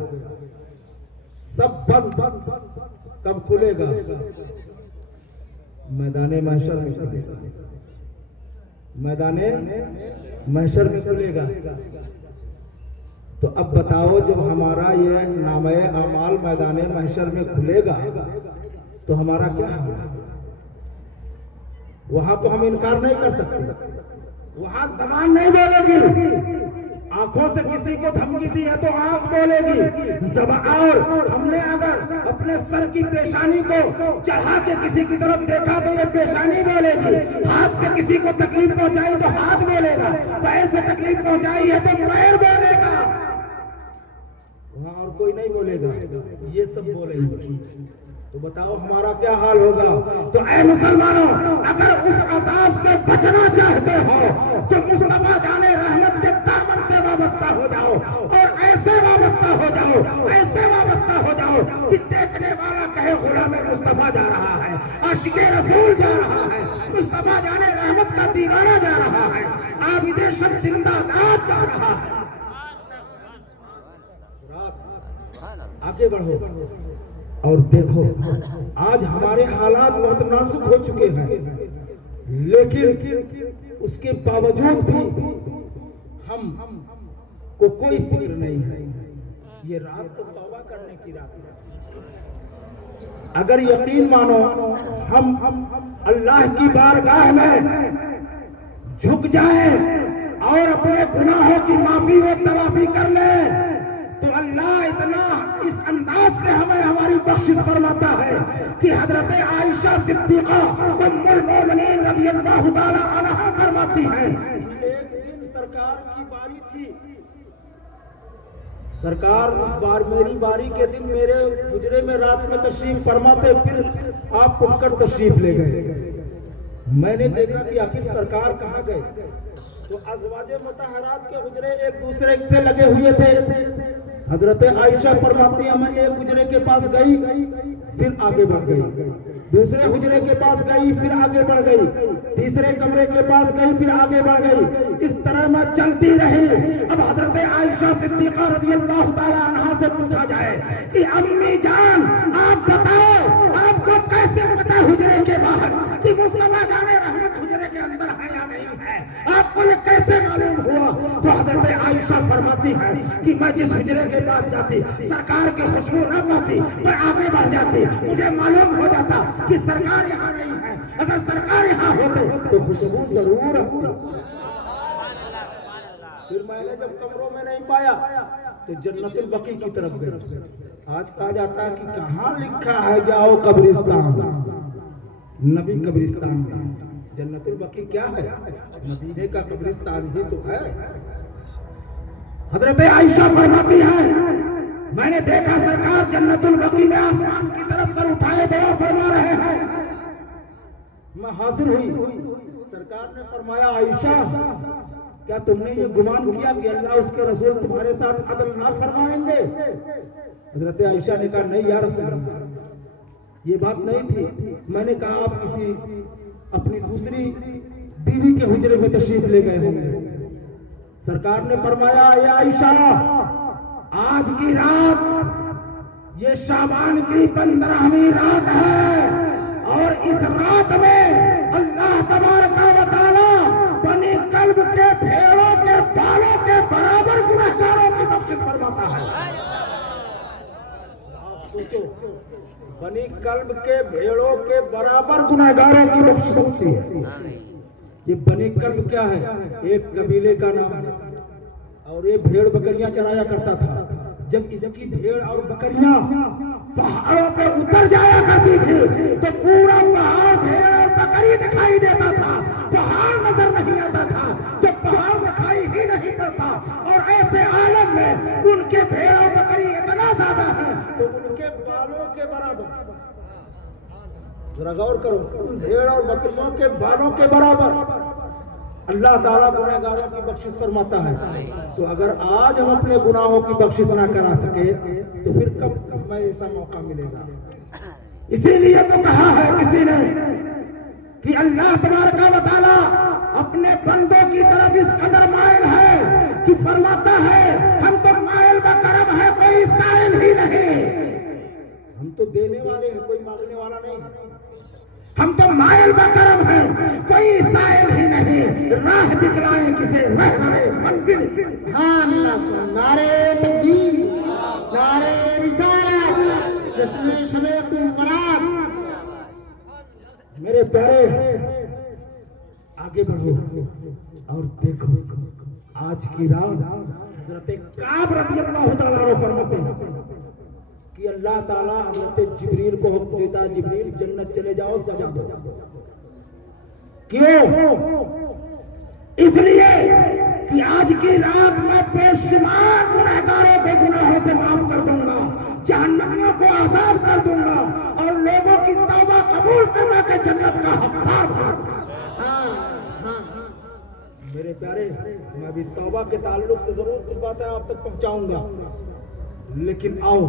सब बंद। कब खुलेगा? मैदाने महशर में खुलेगा, मैदाने महशर में खुलेगा। तो अब बताओ, जब हमारा ये नामे अमाल मैदाने महशर में खुलेगा तो हमारा क्या हाल है? वहां तो हम इनकार नहीं कर सकते, वहां जबान नहीं बोलेगी। आंखों से किसी को धमकी दी है तो आंख बोलेगी, और हमने अगर अपने सर की पेशानी को चढ़ा के किसी की तरफ देखा तो ये पेशानी बोलेगी, हाथ से किसी को तकलीफ पहुंचाई तो हाथ बोलेगा, पैर से तकलीफ पहुंचाई है तो पैर बोलेगा, वहां और कोई नहीं बोलेगा, ये सब बोलेंगे। तो बताओ हमारा क्या हाल होगा? तो ऐ मुसलमानों, अगर उस अजाब से बचना चाहते हो तो मुस्तफा जाने रहमत के दामन से वाबस्ता हो जाओ, और ऐसे वाबस्ता हो जाओ, ऐसे वाबस्ता हो जाओ कि देखने वाला कहे गुलाम मुस्तफा जा रहा है, आशिके रसूल जा रहा है, मुस्तफा जाने रहमत का दीवाना जा रहा है, आबिदे शब जिंदाबाद जा रहा है। आगे बढ़ो और देखो, आज हमारे हालात बहुत नाजुक हो चुके हैं, लेकिन उसके बावजूद भी हम को कोई फिक्र नहीं है। ये रात तो तौबा करने की रात है। अगर यकीन मानो हम अल्लाह की बारगाह में झुक जाएं और अपने गुनाहों की माफी व तवाफी कर ले तो अल्लाह इतना इस अंदाज से हमें हमारी बख्शिश फरमाता है कि हजरत आयशा सिद्दीका उम्मुल मोमिनीन रज़ियल्लाहु ताला अन्हा फरमाती हैं कि एक दिन सरकार की बारी थी, सरकार उस बार मेरी बारी के दिन मेरे गुजरे में रात में तशरीफ फरमाते, फिर आप उठकर तशरीफ ले गए। मैंने देखा कि आखिर सरकार कहाँ गए, तो अज़वाजे मुतहरात के हुजरे एक दूसरे से लगे हुए थे। हजरत आयशा फरमाती है मैं एक हुजरे के पास गई, फिर आगे बढ़ गई, दूसरे हुजरे के पास गई, फिर आगे बढ़ गई, तीसरे कमरे के पास गई, फिर आगे बढ़ गई। इस तरह मैं चलती रही। अब हजरत आयशा सिद्दीका रज़ियल्लाहु ताला अन्हा से पूछा जाए कि अम्मी जान आप बताओ आपको कैसे पता हुजरे है कि मुस्तफा जाने रहमत हुजरे के अंदर है या नहीं है, आपको ये कैसे मालूम हुआ? तो हजरत आयशा फरमाती है कि मैं जिस हुजरे के पास जाती, सरकार की खुशबू न पाती, मैं आगे बढ़ जाती, मुझे मालूम हो जाता कि सरकार यहाँ नहीं है। अगर सरकार यहाँ होते तो खुशबू जरूर आती। फिर मैंने जब कमरों में नहीं पाया तो जन्नतुल बकी की तरफ गया। आज कहा जाता है कि कहाँ लिखा है जाओ कब्रिस्तान, नबी कब्रिस्तान में। जन्नतुल बकी क्या है? मदीने का कब्रिस्तान ही तो है। हजरत आयशा फरमाती है मैंने देखा सरकार जन्नतुल बकी में आसमान की तरफ सर उठाए दुआ फरमा रहे हैं। मैं हाजिर हुई, सरकार ने फरमाया आयशा क्या तुमने ये गुमान किया कि अल्लाह उसके रसूल तुम्हारे साथ अदल ना फरमाएंगे? हजरत आयशा ने कहा नहीं या रसूल अल्लाह, ये बात नहीं थी। मैंने कहा आप किसी अपनी दूसरी बीवी के हुजरे में तशरीफ ले गए होंगे। सरकार ने फरमाया या आयशा आज की रात ये शाबान की 15वीं रात है और इस रात में अल्लाह तबारक व तआला बनी कल्ब के भेड़ों के बालों के बराबर गुनहगारों की बख्शिश फरमाता है। आप सोचो बनी कल्ब के भेड़ों के बराबर गुनहगारों की बख्शिश होती है। ये बनी कल्ब क्या है? एक कबीले का नाम है और ये भेड़ बकरियां चराया करता था। जब इसकी भेड़ और बकरियां पहाड़ों पे उतर जाया करती थी तो पूरा पहाड़ भेड़ और बकरी दिखाई देता था, पहाड़ नजर नहीं आता था। जब पहाड़ दिखाई ही नहीं पड़ता और ऐसे आलम में उनके भेड़ और बकरी इतना ज्यादा है तो उनके बालों के बराबर, जरा गौर करो, उन भेड़ और बकरियों के बालों के बराबर अल्लाह ताला गुनहगारों की बख्शिश फरमाता है। तो अगर आज हम अपने गुनाहों की बख्शिश ना करा सके तो फिर कब हमें ऐसा मौका मिलेगा? इसीलिए तो कहा है किसी ने कि अल्लाह तबारक व तआला अपने बंदों की तरफ इस कदर मायल है कि फरमाता है हम तो मायल व करम है, कोई साइल ही नहीं। हम तो देने वाले हैं, कोई मांगने वाला नहीं है। हम तो मायल बकरम है, कोई साइल ही नहीं। राह दिखलाए किसे रहबरे मंजिल। हाँ नारे तकबीर, नारे रिसालत, जश्न शबे क़ुरान। मेरे प्यारे आगे बढ़ो और देखो आज की रात हजरत काब रज़ियल्लाहु ताला अन्हु फरमाते हैं कि अल्लाह ताला हजरत जिब्रील को हुक्म देता है जिब्रील जन्नत चले जाओ सजा दो। क्यों? इसलिए कि आज की रात मैं बेशुमार गुनहगारों के गुनाहों से माफ कर दूंगा, जहन्नमियों को आजाद कर दूंगा और लोगों की तौबा कबूल करने के जन्नत का हकदार बनाऊंगा। मेरे प्यारे मैं भी तौबा के ताल्लुक से जरूर कुछ बातें आप तक पहुंचाऊंगा, लेकिन आओ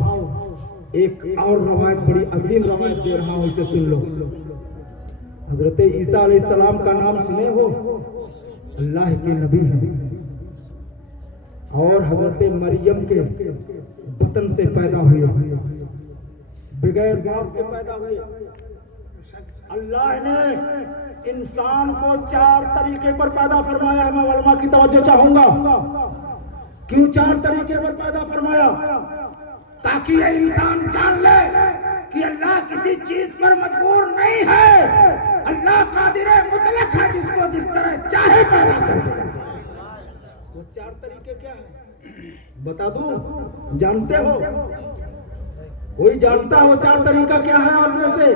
एक और रवायत, बड़ी अजीम रवायत दे रहा हूं, इसे सुन लो। हजरत ईसा अलैहिस्सलाम का नाम सुने हो? अल्लाह के नबी हैं और हजरत मरियम के बतन से पैदा हुए, बगैर बाप के पैदा हुए। अल्लाह ने इंसान को 4 तरीके पर पैदा फरमाया है। मैं उलमा की तवज्जो चाहूंगा। क्यों 4 तरीके पर पैदा फरमाया? ताकि ये इंसान जान ले कि अल्लाह किसी चीज पर मजबूर नहीं है। अल्लाह कादिर मुतलक है, जिसको जिस तरह चाहे पैदा कर दे। वो 4 तरीके क्या है बता दूं? जानते हो? कोई जानता है वो 4 तरीका क्या है? आप में से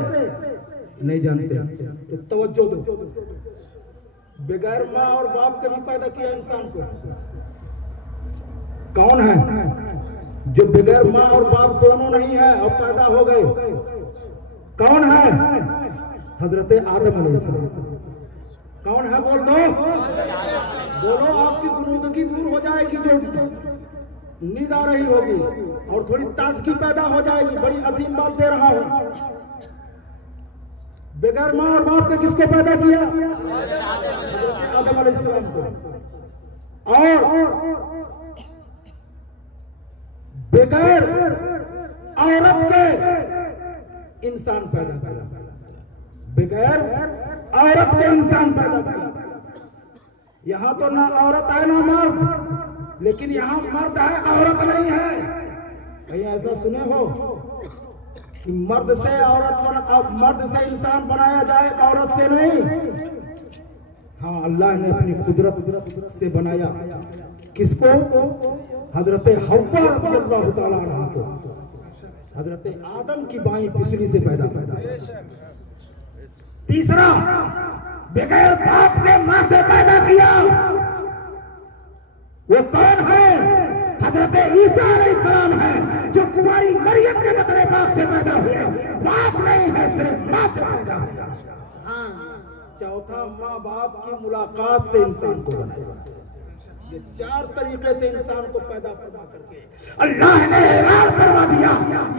नहीं जानते तो तवज्जो दो। बगैर माँ और बाप के भी पैदा किया इंसान को। कौन है जो बगैर माँ और बाप दोनों नहीं है और पैदा हो गए? कौन है? हजरत आदम अलैहिस्सलाम। कौन है? बोल दो, बोलो, आपकी गुनूदगी दूर हो जाएगी, जो नींद आ रही होगी और थोड़ी ताजगी पैदा हो जाएगी। बड़ी अजीम बात दे रहा हूं। बगैर माँ और बाप के किसको पैदा किया? हजरत आदम अलैहिस्सलाम को। और बगैर औरत के इंसान पैदा किया। बगैर औरत के इंसान पैदा किया। यहाँ तो ना औरत है ना मर्द, लेकिन यहाँ मर्द है औरत नहीं है। कहीं ऐसा सुने हो कि मर्द से मर्द से इंसान बनाया जाए, औरत से नहीं। हाँ, अल्लाह ने अपनी कुदरत से बनाया। किसको? हजरत हव्वा रज़ियल्लाहु ताला अन्हा को हजरत आदम की बाई पिसली से पैदा किया। तीसरा, बगैर बाप के मां से पैदा किया। वो कौन है? हजरत ईसा अलैहिस्सलाम है, जो कुमारी मरियम के बतरे बाप से पैदा हुए। बाप नहीं है, सिर्फ मां से पैदा हुए। चौथा, माँ बाप की मुलाकात से इंसान को बनाया। ये चार तरीके से इंसान को पैदा फरमा करके अल्लाह ने ऐलान फरमा दिया,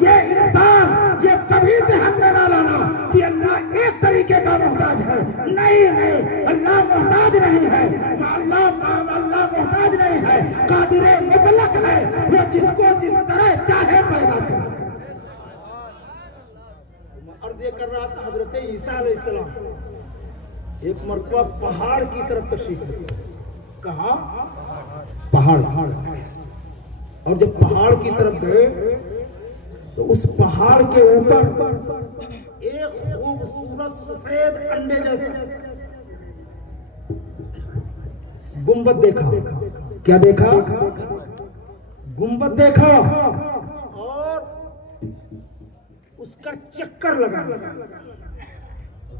ये इंसान ये कभी से हमने ना लाना कि अल्लाह एक तरीके का मोहताज है। नहीं नहीं, अल्लाह मोहताज नहीं है। अल्लाह मोहताज नहीं है, कादिरे मुतलक है। वो जिसको जिस तरह चाहे पैदा करे। अर्ज ये कर रहा था, हजरत ईसा अलैहिस्सलाम एक मरतबा पहाड़ की तरफ तशरीफ ले। कहाँ? पहाड़। और जब पहाड़ की तरफ गए तो उस पहाड़ के ऊपर एक खूबसूरत सफेद अंडे जैसा गुंबद देखा। क्या देखा? गुंबद देखा। और उसका चक्कर लगा।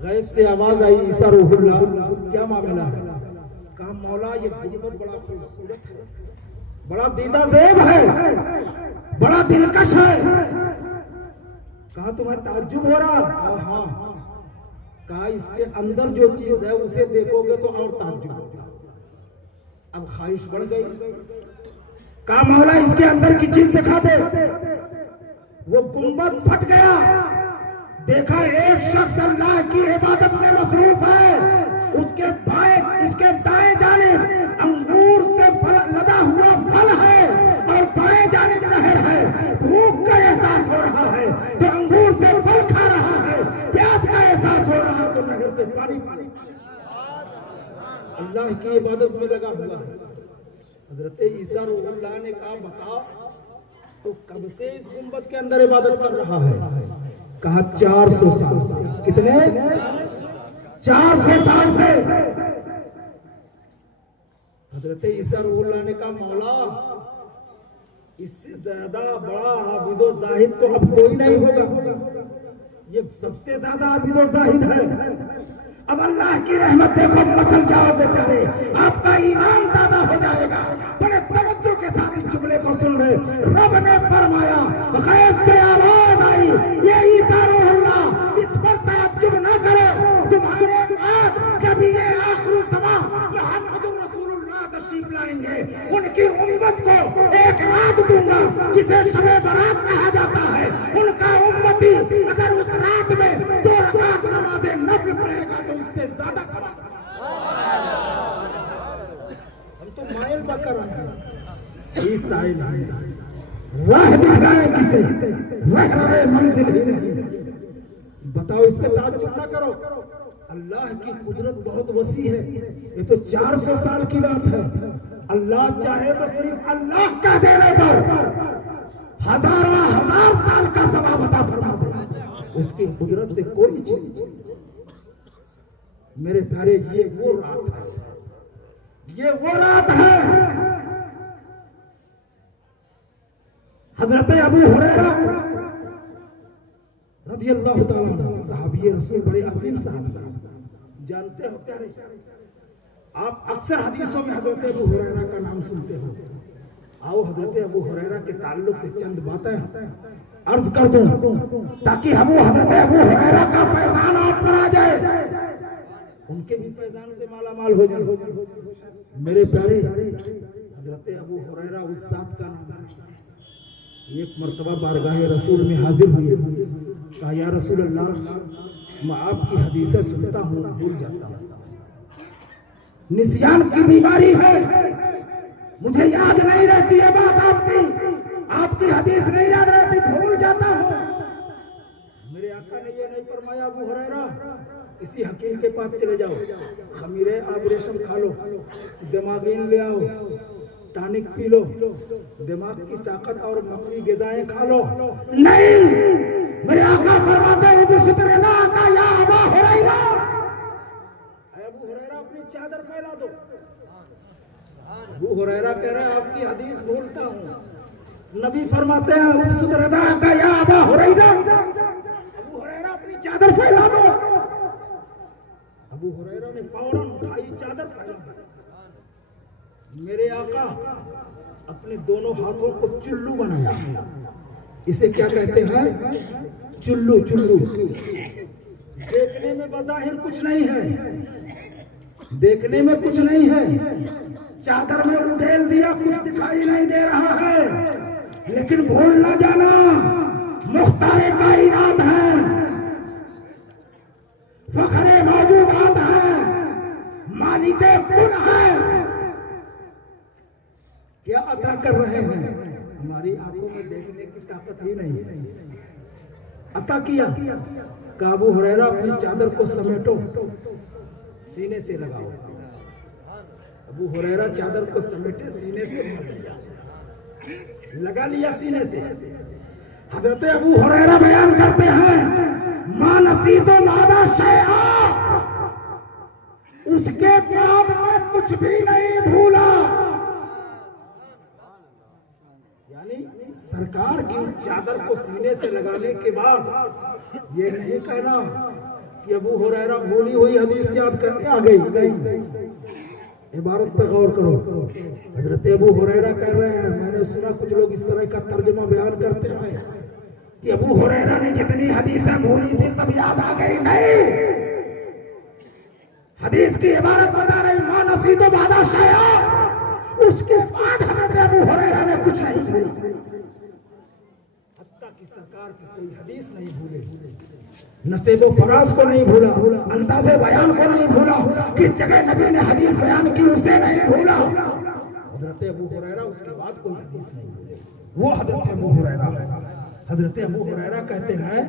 गैब से आवाज आई, ईसा रूहुल्लाह, क्या मामला है? कहा, मौला ये गुंबद बड़ा खूबसूरत है, बड़ा दीदा ज़ेब है, बड़ा दिलकश है। कहा, तुम्हें ताज्जुब हो रहा? कहा, हाँ। कहा, इसके अंदर जो चीज है उसे देखोगे तो और ताज्जुब होगा। अब ख्वाहिश बढ़ गई। कहा, मौला इसके अंदर की चीज दिखा दे। वो गुंबद फट गया। देखा एक शख्स अल्लाह की इबादत में मसरूफ है। उसके दाएं जानिब अंगूर से लदा हुआ फल है और बाएं जानिब नहर है। भूख का एहसास हो रहा है तो अंगूर से फल खा रहा है, प्यास का एहसास हो रहा है तो नहर से पानी पी। अल्लाह की इबादत में लगा हुआ है। हजरत ईसा रूहुल्लाह ने कहा, बताओ तो कब से इस गुंबद के अंदर इबादत कर रहा है? कहा, 400 साल से। कितने? 400 साल से। हजरत ईसा रूहुल्लाह ने कहा, मौला इससे ज्यादा बड़ा आबिदो जाहिद तो अब कोई नहीं होगा। ये सबसे ज्यादा आबिदो जाहिद है। अब अल्लाह की रहमत देखो, मचल जाओगे प्यारे, आपका ईमान ताजा हो जाएगा। बड़े तवज्जो के साथ इस जुमले को सुन रहे। रब ने फरमाया, गैब से आवाज आई, ये ईसा रूहुल्लाह, इस पर ताज्जुब ना करो, तुम्हारे बाद कभी ये आखिरी ज़मां मुहम्मदुर रसूलुल्लाह तशरीफ लाएंगे। उनकी उम्मत को एक रात दूंगा जिसे शबे बारात कहा जाता है। उनका उम्मती अगर उस रात में 2 रकात नमाज़े नफ़िल पढ़ेगा तो इससे ज्यादा सवाब। हम तो माइल बकर हैं, साइल नहीं, राह दिखलाए किसे, रह रहे मंजिल ही नहीं। बताओ, इस पे ताज्जुब ना करो। अल्लाह की कुदरत बहुत वसी है। ये तो 400 साल की बात है। अल्लाह चाहे तो सिर्फ अल्लाह का देने पर हजार साल का सवाब अता फरमा दे। उसकी कुदरत से कोई चीज। मेरे प्यारे, ये वो रात है, ये वो रात है। हजरत अबू हुरैरा रज़ियल्लाहु ताला अन्हु, सहाबी रसूल, बड़े अजीम सहाबी। जानते हो प्यारे, आप अक्सर हदीसों में हजरत अबू हुरैरा का नाम सुनते हो। आओ हजरत अबू हुरैरा के ताल्लुक से चंद बातें अर्ज कर दूं ताकि हम हजरत अबू हुरैरा का फैजान आप पर आ जाए, उनके भी फैजान से माला माल हो जाए। मेरे प्यारे, हजरत अबू हुरैरा उस जात का नाम है। एक मर्तबा बारगाह रसूल में हाजिर हुए। कहा, या रसूल अल्लाह, मैं आपकी हदीसें सुनता हूँ, भूल जाता हूँ, निस्यान की बीमारी है, मुझे याद नहीं रहती है बात आपकी हदीस नहीं याद रहती, भूल जाता हूँ। मेरे आका ने ये नहीं फरमाया, अबू हुरैरा इसी हकीम के पास चले जाओ, खमीरे आब रेशम खा लो, दिमागीन ले आओ, टॉनिक पी लो, दिमाग की ताकत और मकवी ग़िज़ाएं खा लो। नहीं, मेरे आका फरमाते हैं बिसुतरदा का या अबा हुरैरा, अबू हुरैरा अपनी चादर फैला दो। अबू हुरैरा कह रहे हैं आपकी हदीस भूलता हूँ। नबी फरमाते हैं बिसुतरदा का या अबा हुरैरा, अबू हुरैरा अपनी चादर फैला दो। अबू हुरैरा ने फौरन उठाई, चादर फैला दी। मेरे आका अपने दोनों हाथों को चुल्लू बनाया। इसे क्या कहते हैं? चुल्लू। चुल्लू देखने में बज़ाहिर कुछ नहीं है, देखने में कुछ नहीं है, चादर में उड़ेल दिया, कुछ दिखाई नहीं दे रहा है, लेकिन भूल ना जाना मुख्तारे कायनात है, फखरे मौजूदात है, मालिके कुल है। क्या अता कर रहे हैं? हमारी आंखों में देखने की ताकत ही नहीं है, अता किया। अबू हुरैरा अपनी चादर को समेटो, सीने से लगाओ। अबू हुरैरा चादर को समेटे, सीने से भर लिया, लगा लिया सीने से। हजरत अबू हुरैरा बयान करते हैं मा नसीतो मादा शैआ, उसके बाद मैं कुछ भी नहीं भूला। यानी सरकार की उस चादर को सीने से लगाने के बाद ये नहीं कहना कि अबू हुरैरा भूली हुई हदीस याद करके आ गई, नहीं। इबारत पर गौर करो। हजरत अबू हुरैरा कह रहे हैं, मैंने सुना कुछ लोग इस तरह का तर्जुमा बयान करते हैं कि अबू हुरैरा ने जितनी हदीसें भूली थी सब याद आ गई। नहीं, हदीस की इबारत बता रही मा नसीतो बादा शैआ, उसके बाद हजरत अबू हुरैरा ने कुछ नहीं भूला, हत्ता की सरकार की कोई हदीस नहीं भूले, नसेबो फराज को नहीं भूला, अंदाज़े बयान को नहीं भूला, किस जगह नबी ने हदीस बयान की उसे नहीं भूला। हजरत अबू हुरैरा उसके बाद कोई हदीस नहीं भूले, वो हजरत अबू हुरैरा है। हजरत अबू हुरैरा कहते हैं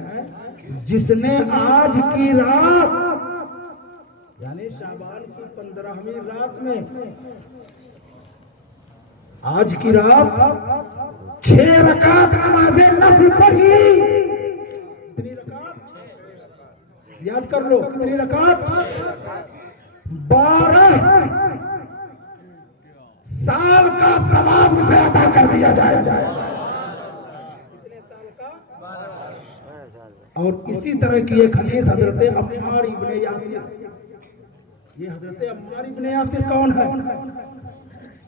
जिसने आज की रात यानी शाबान की 15वीं रात में, आज की रात 6 रकात नमाज़े नफल पढ़ी। कितनी रकात? याद कर लो, कितनी रकात? 12 साल का सवाब उसे अता कर दिया जाएगा। कितने साल का? और इसी तरह की एक हदीस हजरत अम्मार इब्ने यासिर, ये हजरत अम्मार इब्ने यासिर कौन है?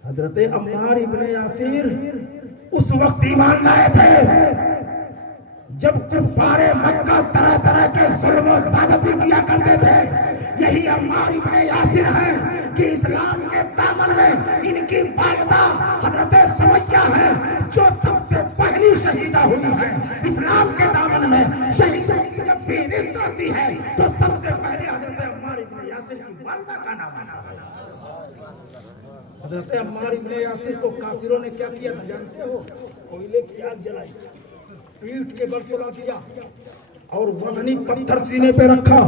हजरत अम्मार इब्ने यासिर उस वक्त ईमान लाए थे जब कुफ्फारे मक्का तरह तरह के जुल्म और ज़्यादती किया करते थे। यही अम्मार इब्ने यासिर है कि इस्लाम के दामन में इनकी वालिदा हजरत सुमैया है जो सबसे पहली शहीदा हुई है। इस्लाम के दामन में शहीदों की जब फहरिस्त आती है तो सबसे पहले हजरत अम्मार इब्ने यासिर की वालिदा का नाम आता है। हजरत अम्मार इब्ने यासिर को काफिरों ने क्या किया था जानते हो? कोयले की आग जलाई, पीठ के बल सुला दिया और वजनी पत्थर सीने पे रखा।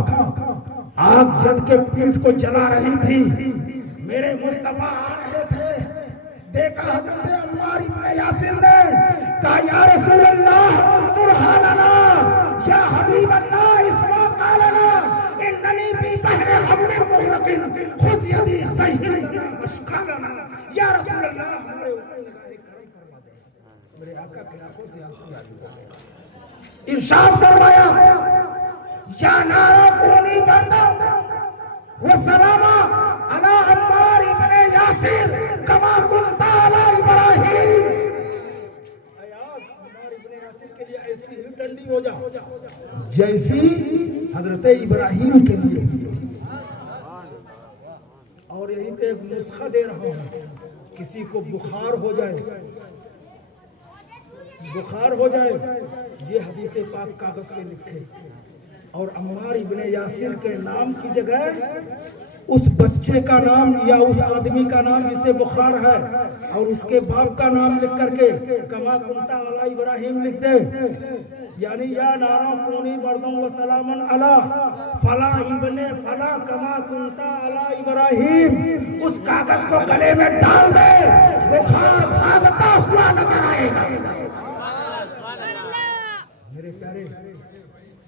आग जल के पीठ को जला रही थी। मेरे मुस्तफा आ रहे थे, देखा हजरत अम्मार इब्ने यासिर ने, कहा या रसूल अल्लाह उन्जुर हालना या हबीब अल्लाह इस्मा कालना इन्ननी भी बहरे हमने मुगरकिन खुद यदि सहिल मशकालना। या रसूल अल्लाह हमारे ऊपर निगाह करम फरमा दे। मेरे आका की आंखों से आंसू आ गए। इरशाद फरमाया या नारा कूनी बरदा व सलामा अला अम्मार इब्ने यासिर कमा कुंता अला इब्राहीम। अम्मार इब्ने यासिर के लिए ऐसी ही ठंडी हो जा जैसी हजरत इब्राहीम के लिए हुई थी। और यहीं पे एक नुस्खा दे रहा हूं, किसी को बुखार हो जाए, बुखार हो जाए, ये हदीस पाक कागज पे लिखे और अम्मार इब्ने यासिर के नाम की जगह उस बच्चे का नाम या उस आदमी का नाम जिसे बुखार है और उसके बाप का नाम लिख करके कमा कुंता अला इब्राहिम लिख दे, यानी या नारा कोनी बरदम व सलामन अला फला इब्ने फला कमा कुंता अला इब्राहिम, उस कागज को गले में डाल दे, बुखार भागता हुआ नजर आएगा। मेरे प्यारे,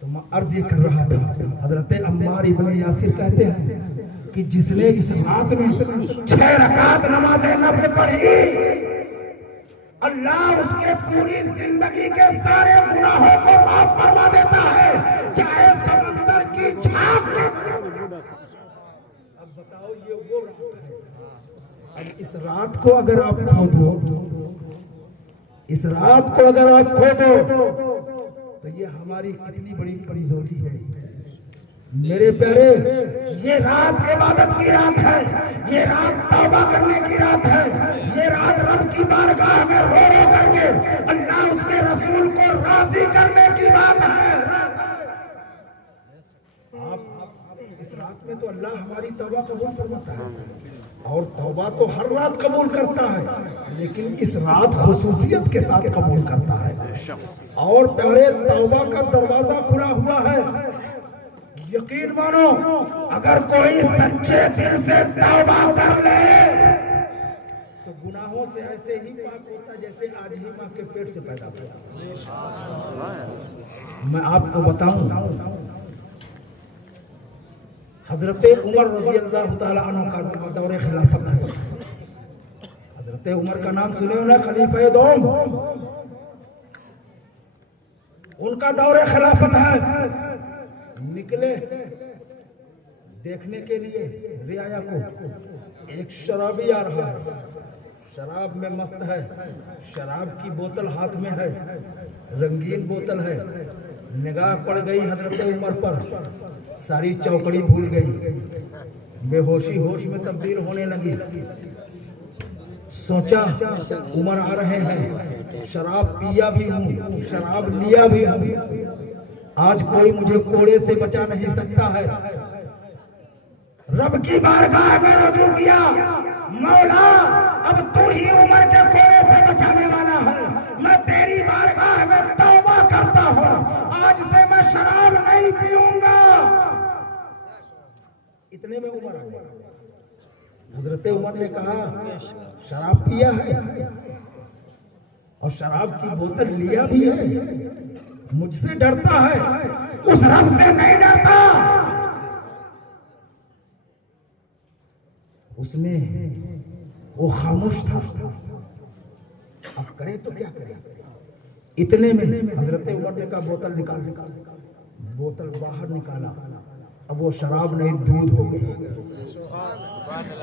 तो मैं अर्ज ये कर रहा था, हजरत अम्मार इब्ने यासिर कहते हैं कि जिसने इस रात में 6 रकात नमाज नफल पढ़ी, अल्लाह उसके पूरी जिंदगी के सारे गुनाहों को माफ फरमा देता है, चाहे समंदर की झाग। अब बताओ, ये वो रात है। अब इस रात को अगर आप खो दो, इस रात को अगर आप खो दो, तो ये हमारी कितनी बड़ी कमजोरी है। मेरे प्यारे, ये रात इबादत की रात है, ये रात तौबा करने की रात है, ये रात रब की बारगाह में रो रो करके अल्लाह उसके रसूल को राजी करने की बात है। आप इस रात में तो अल्लाह हमारी तौबा कबूल फरमाता है, और तौबा तो हर रात कबूल करता है, लेकिन इस रात खुसूसियत के साथ कबूल करता है। और प्यारे, तौबा का दरवाजा खुला हुआ है। यकीन मानो, अगर कोई सच्चे दिल से तौबा कर ले तो गुनाहों से ऐसे ही पाक होता जैसे आज ही मां के पेट से पैदा हुआ। मैं आपको बताऊं, हजरत उमर रजी अल्लाह तआला अन्हु का दौरे खिलाफत है। हजरत उमर का नाम सुने हो ना, खलीफा दोम, उनका दौरे खिलाफत है। निकले देखने के लिए रियाया को, एक शराबी आ रहा है, शराब में मस्त है, शराब की बोतल हाथ में है, रंगीन बोतल है। निगाह पड़ गई हजरत उमर पर, सारी चौकड़ी भूल गई, बेहोशी होश में तब्दील होने लगी। सोचा उमर आ रहे हैं, शराब पिया भी हूं, शराब लिया भी हूं, आज कोई मुझे कोड़े से बचा नहीं सकता है। रब की बारगाह में रुजू किया, मौला अब तू ही उमर के कोड़े से बचाने वाला है। मैं तेरी बारगाह में तौबा करता हूँ, आज से मैं शराब नहीं पीऊंगा। इतने में उमर आ गया। हजरत उमर ने कहा, शराब पिया है और शराब की बोतल लिया भी है, मुझसे डरता है, उस रब से नहीं डरता। उसने वो खामोश था, अब करे तो क्या करे। इतने में हजरत उमर ने कहा, बोतल निकाल। बोतल बाहर निकाला, अब वो शराब नहीं, दूध हो गई।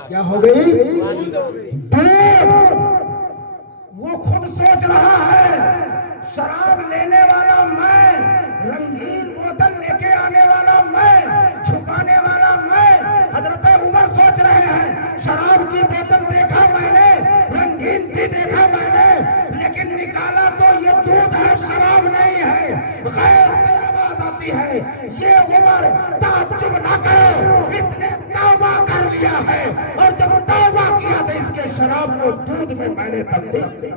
क्या हो गई? दूध। वो खुद सोच रहा है, शराब लेने वाला मैं, रंगीन बोतल लेके आने वाला मैं, छुपाने वाला मैं। हजरत उमर सोच रहे हैं, शराब की बोतल देखा मैंने, रंगीन थी देखा मैंने, लेकिन निकाला तो ये दूध है, शराब नहीं है। गैर से आवाज आती है, ये उमर ताज्जुब ना करो, इसने तौबा कर लिया है, और जब तौबा किया तो इसके शराब को दूध में मैंने तब्दील किया।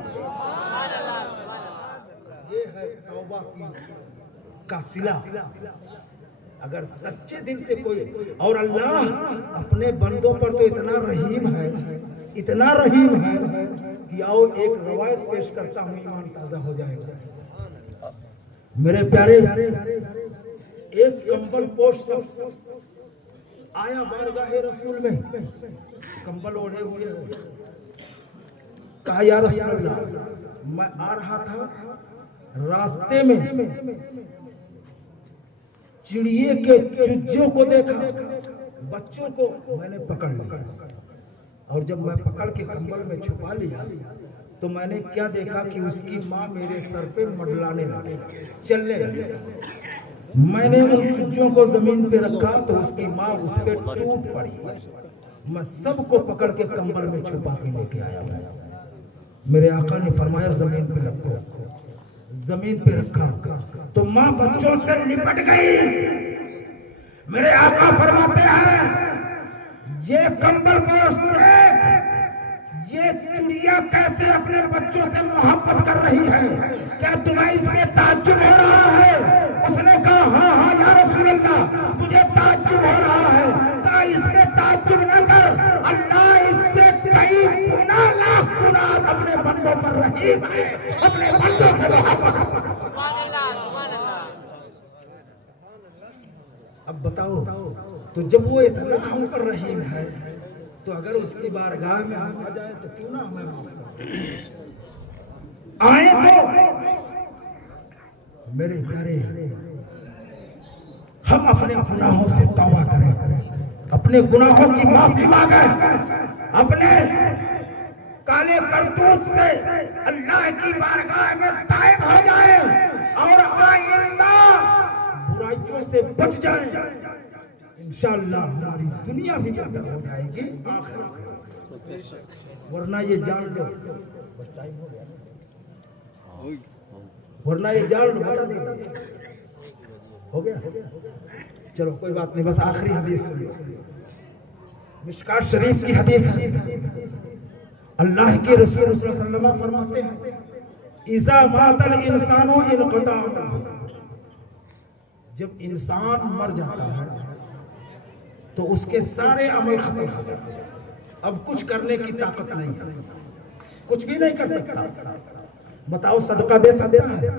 ये है तौबा का सिला। अगर सच्चे दिल से कोई, और अल्लाह अपने बंदों पर तो इतना रहीम है, इतना रहीम है कि आओ एक रवायत पेश करता हूं, ईमान ताजा हो जाएगा। मेरे प्यारे, एक कंबल पोश आया बारगाहे रसूल में, कंबल ओढ़े हुए, कहा, या रसूल अल्लाह, मैं आ रहा था, रास्ते में चिड़िए के चुज्जों को देखा, बच्चों को मैंने पकड़ लिया, और जब मैं पकड़ के कंबल में छुपा लिया तो मैंने क्या देखा कि उसकी माँ मेरे सर पे मंडलाने लगी, चलने लगी। मैंने उन चुज्जों को जमीन पे रखा तो उसकी माँ उस पे टूट पड़ी। मैं सबको पकड़ के कंबल में छुपा के लेके आया। मेरे आका ने फरमाया, जमीन पे रखो। जमीन पे रखा तो माँ बच्चों से लिपट गई। मेरे आका फरमाते हैं, ये कंबल पोश देख, ये चिड़िया कैसे अपने बच्चों से मोहब्बत कर रही है, क्या तुम्हें इसमें ताज्जुब हो रहा है? उसने कहा हाँ हाँ या रसूल अल्लाह, मुझे ताज्जुब हो रहा है। कहा इसमें ताज्जुब न कर, अल्लाह इससे कई गुना लाख गुना अपने बंदों पर रहीम है, अपने बंदों से मोहब्बत। अब बताओ, तो जब वो इतना हम पर रहीम है, तो अगर उसकी बारगाह में हम आ जाए तो क्यों ना हमें माफ कर आए? तो मेरे प्यारे, हम अपने गुनाहों से तौबा करें, अपने गुनाहों की माफी मांगे, अपने काले करतूत से अल्लाह की बारगाह में ताइब हो जाए और आइंदा बुराइयों से बच जाए। इंशाअल्लाह हमारी दुनिया भी बेहतर हो जाएगी, वरना ये जान लो, वरना ये जान लो, बता दीजिए हो गया। चलो कोई बात नहीं, बस आखिरी हदीस सुन लो। मिशकात शरीफ की हदीस है, अल्लाह के रसूल सल्लल्लाहु अलैहि वसल्लम फरमाते हैं, इज़ा मातल इंसानो इनक़ता, जब इंसान मर जाता है तो उसके सारे अमल खत्म हो जाते हैं। अब कुछ करने की ताकत नहीं है, कुछ भी नहीं कर सकता। बताओ, सदका दे सकता है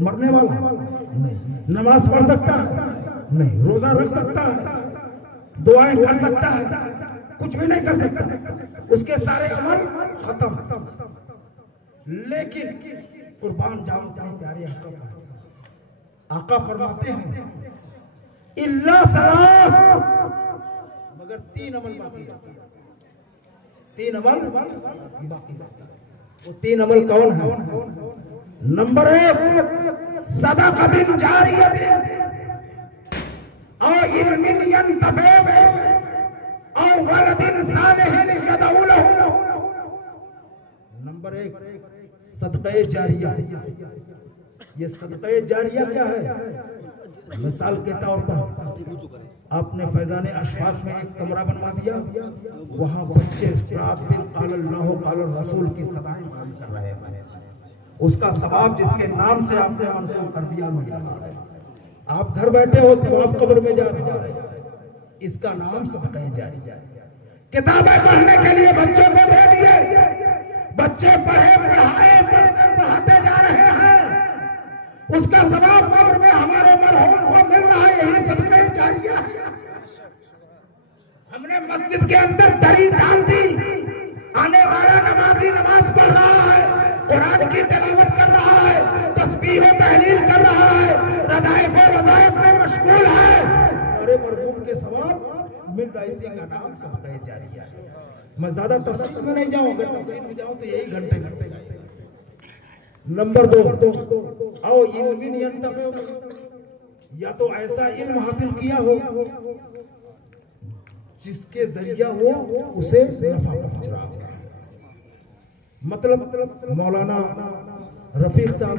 मरने वाला? नहीं। नमाज पढ़ सकता है? नहीं। रोजा रख सकता है? दुआएं कर सकता है? कुछ भी नहीं कर सकता, उसके सारे अमल खत्म। लेकिन कुर्बान जाऊं अपने प्यारे आका पर, आका फरमाते हैं इल्ला सलास, मगर 3 अमल बाकी रहते हैं, 3 अमल बाकी रहते हैं। वो 3 अमल कौन है? नंबर 1, सदक़तिन जारियतिन और इल्मिन यंतफ़अ बिही और वलदिन सालिहिन यदऊ लहू। नंबर 1, सदक़े जारिया। ये सदक़े जारिया क्या है? मिसाल के तौर पर आपने फैजान अशफाक में एक कमरा बनवा दिया, वहां बच्चे रात दिन क़ाल अल्लाह क़ाल रसूल की सदाएं बयान कर रहे हैं, उसका सवाब जिसके नाम से आपने मंसूब कर दिया मिल रहा है। आप घर बैठे हो, सवाब कब्र में जा रहा है, इसका नाम सदक़े जारिया। किताबें पढ़ने के लिए बच्चों को दे दिए, बच्चे पढ़े पढ़ाए पढ़ाते जा रहे हैं, उसका सवाब कब्र में हमारे मरहूम को मिल रहा है, यही सदक़े जारिया है। हमने मस्जिद के अंदर दरी डाल दी, आने वाला नमाजी नमाज पढ़ रहा है, कुरान की तिलावत कर रहा है, तस्बीह व तहलील कर रहा है, रज़ाइफ व वज़ाइफ में मशगूल है, हमारे मरहूम के सवाब मिल रहा है, इसी का नाम सदक़े जारिया है। मैं ज्यादा तफसील में नहीं जाऊंगा, तफसील में जाऊं तो यही घंटे जाएंगे। नंबर 2, आओ इल्मिन यंतफ़अ बिही, या तो ऐसा इल्म हासिल किया हो जिसके जरिया वो उसे नफा पहुंच रहा हो। मतलब मौलाना रफीक साहब,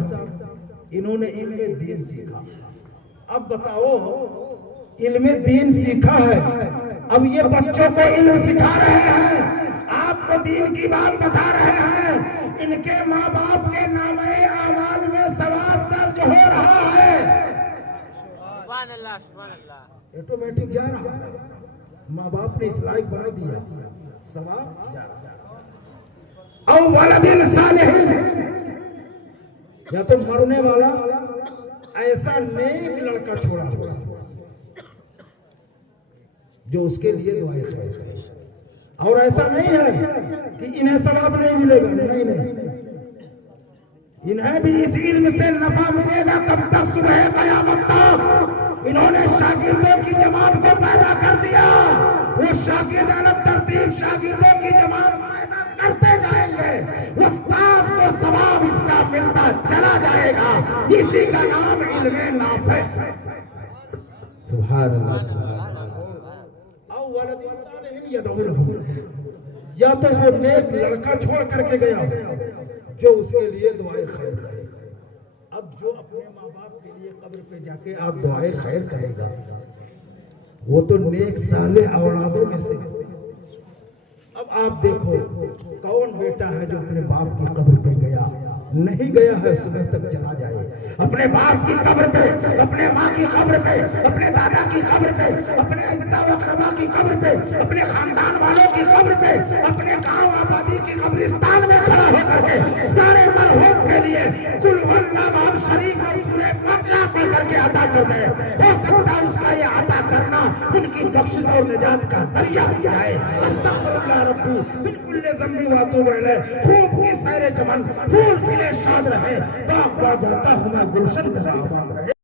इन्होंने इल्मे दीन सीखा। अब बताओ, इल्मे दीन सीखा है, अब ये बच्चों को इल्म सिखा रहे हैं, आपको दीन की बात बता रहे हैं, इनके माँ बाप के नामे आमाल में सवाब दर्ज हो रहा है, ऑटोमेटिक जा रहा है। माँ बाप ने इस लायक बना दिया, सवाब जा रहा है। औ वलदिन सालिहिन, या तो मरने वाला ऐसा नेक लड़का छोड़ा होगा जो उसके लिए दुआएं करे। और ऐसा नहीं है कि इन्हें सवाब नहीं मिलेगा, नहीं नहीं, इन्हें भी इस इल्म से नफा मिलेगा। कब तक? सुबह क़यामत तक। इन्होंने शागिर्दों की जमात को पैदा कर दिया, वो शागिर्दाना तरतीब शागिर्दों की जमात पैदा करते जाएंगे, उस्ताद को सवाब इसका मिलता चला जाएगा, इसी का नाम इल्मे नाफ़े। सुभान अल्लाह, सुभान अल्लाह। या तो वो नेक लड़का छोड़ करके गया जो उसके लिए दुआएं खैर करे। अब जो अपने माँ बाप के लिए कब्र पे जाके आप दुआएं खैर करेगा, वो तो नेक साले औलादों में से आप देखो कौन बेटा है जो अपने बाप की कब्र पे गया, नहीं गया है सुबह तक चला जाए। अपने बाप की कब्र पे, अपने माँ की कब्र पे, अपने दादा की कब्र पे, अपने अज़्ज़ा व अक़रबा की कब्र पे, अपने खानदान वालों की कब्र पे, अपने गांव आबादी की कब्रिस्तान में खड़ा होकर के सारे मरहूम के लिए कुल वल्लाह शरीफ और सूरह फातिहा पढ़ करके अता कर दे। हो सकता है उसका ये अता करना उनकी बख्शिश और निजात का जरिया बन जाए। अस्तगफिरुल्लाह रब्बी मिन कुल्ली ज़ंबी व अतूबु इलैह। खूब की सैर चमन, फूल खिले शाद रहे, बाग बा जाता हूँ मैं गुलशन का आबाद रहे।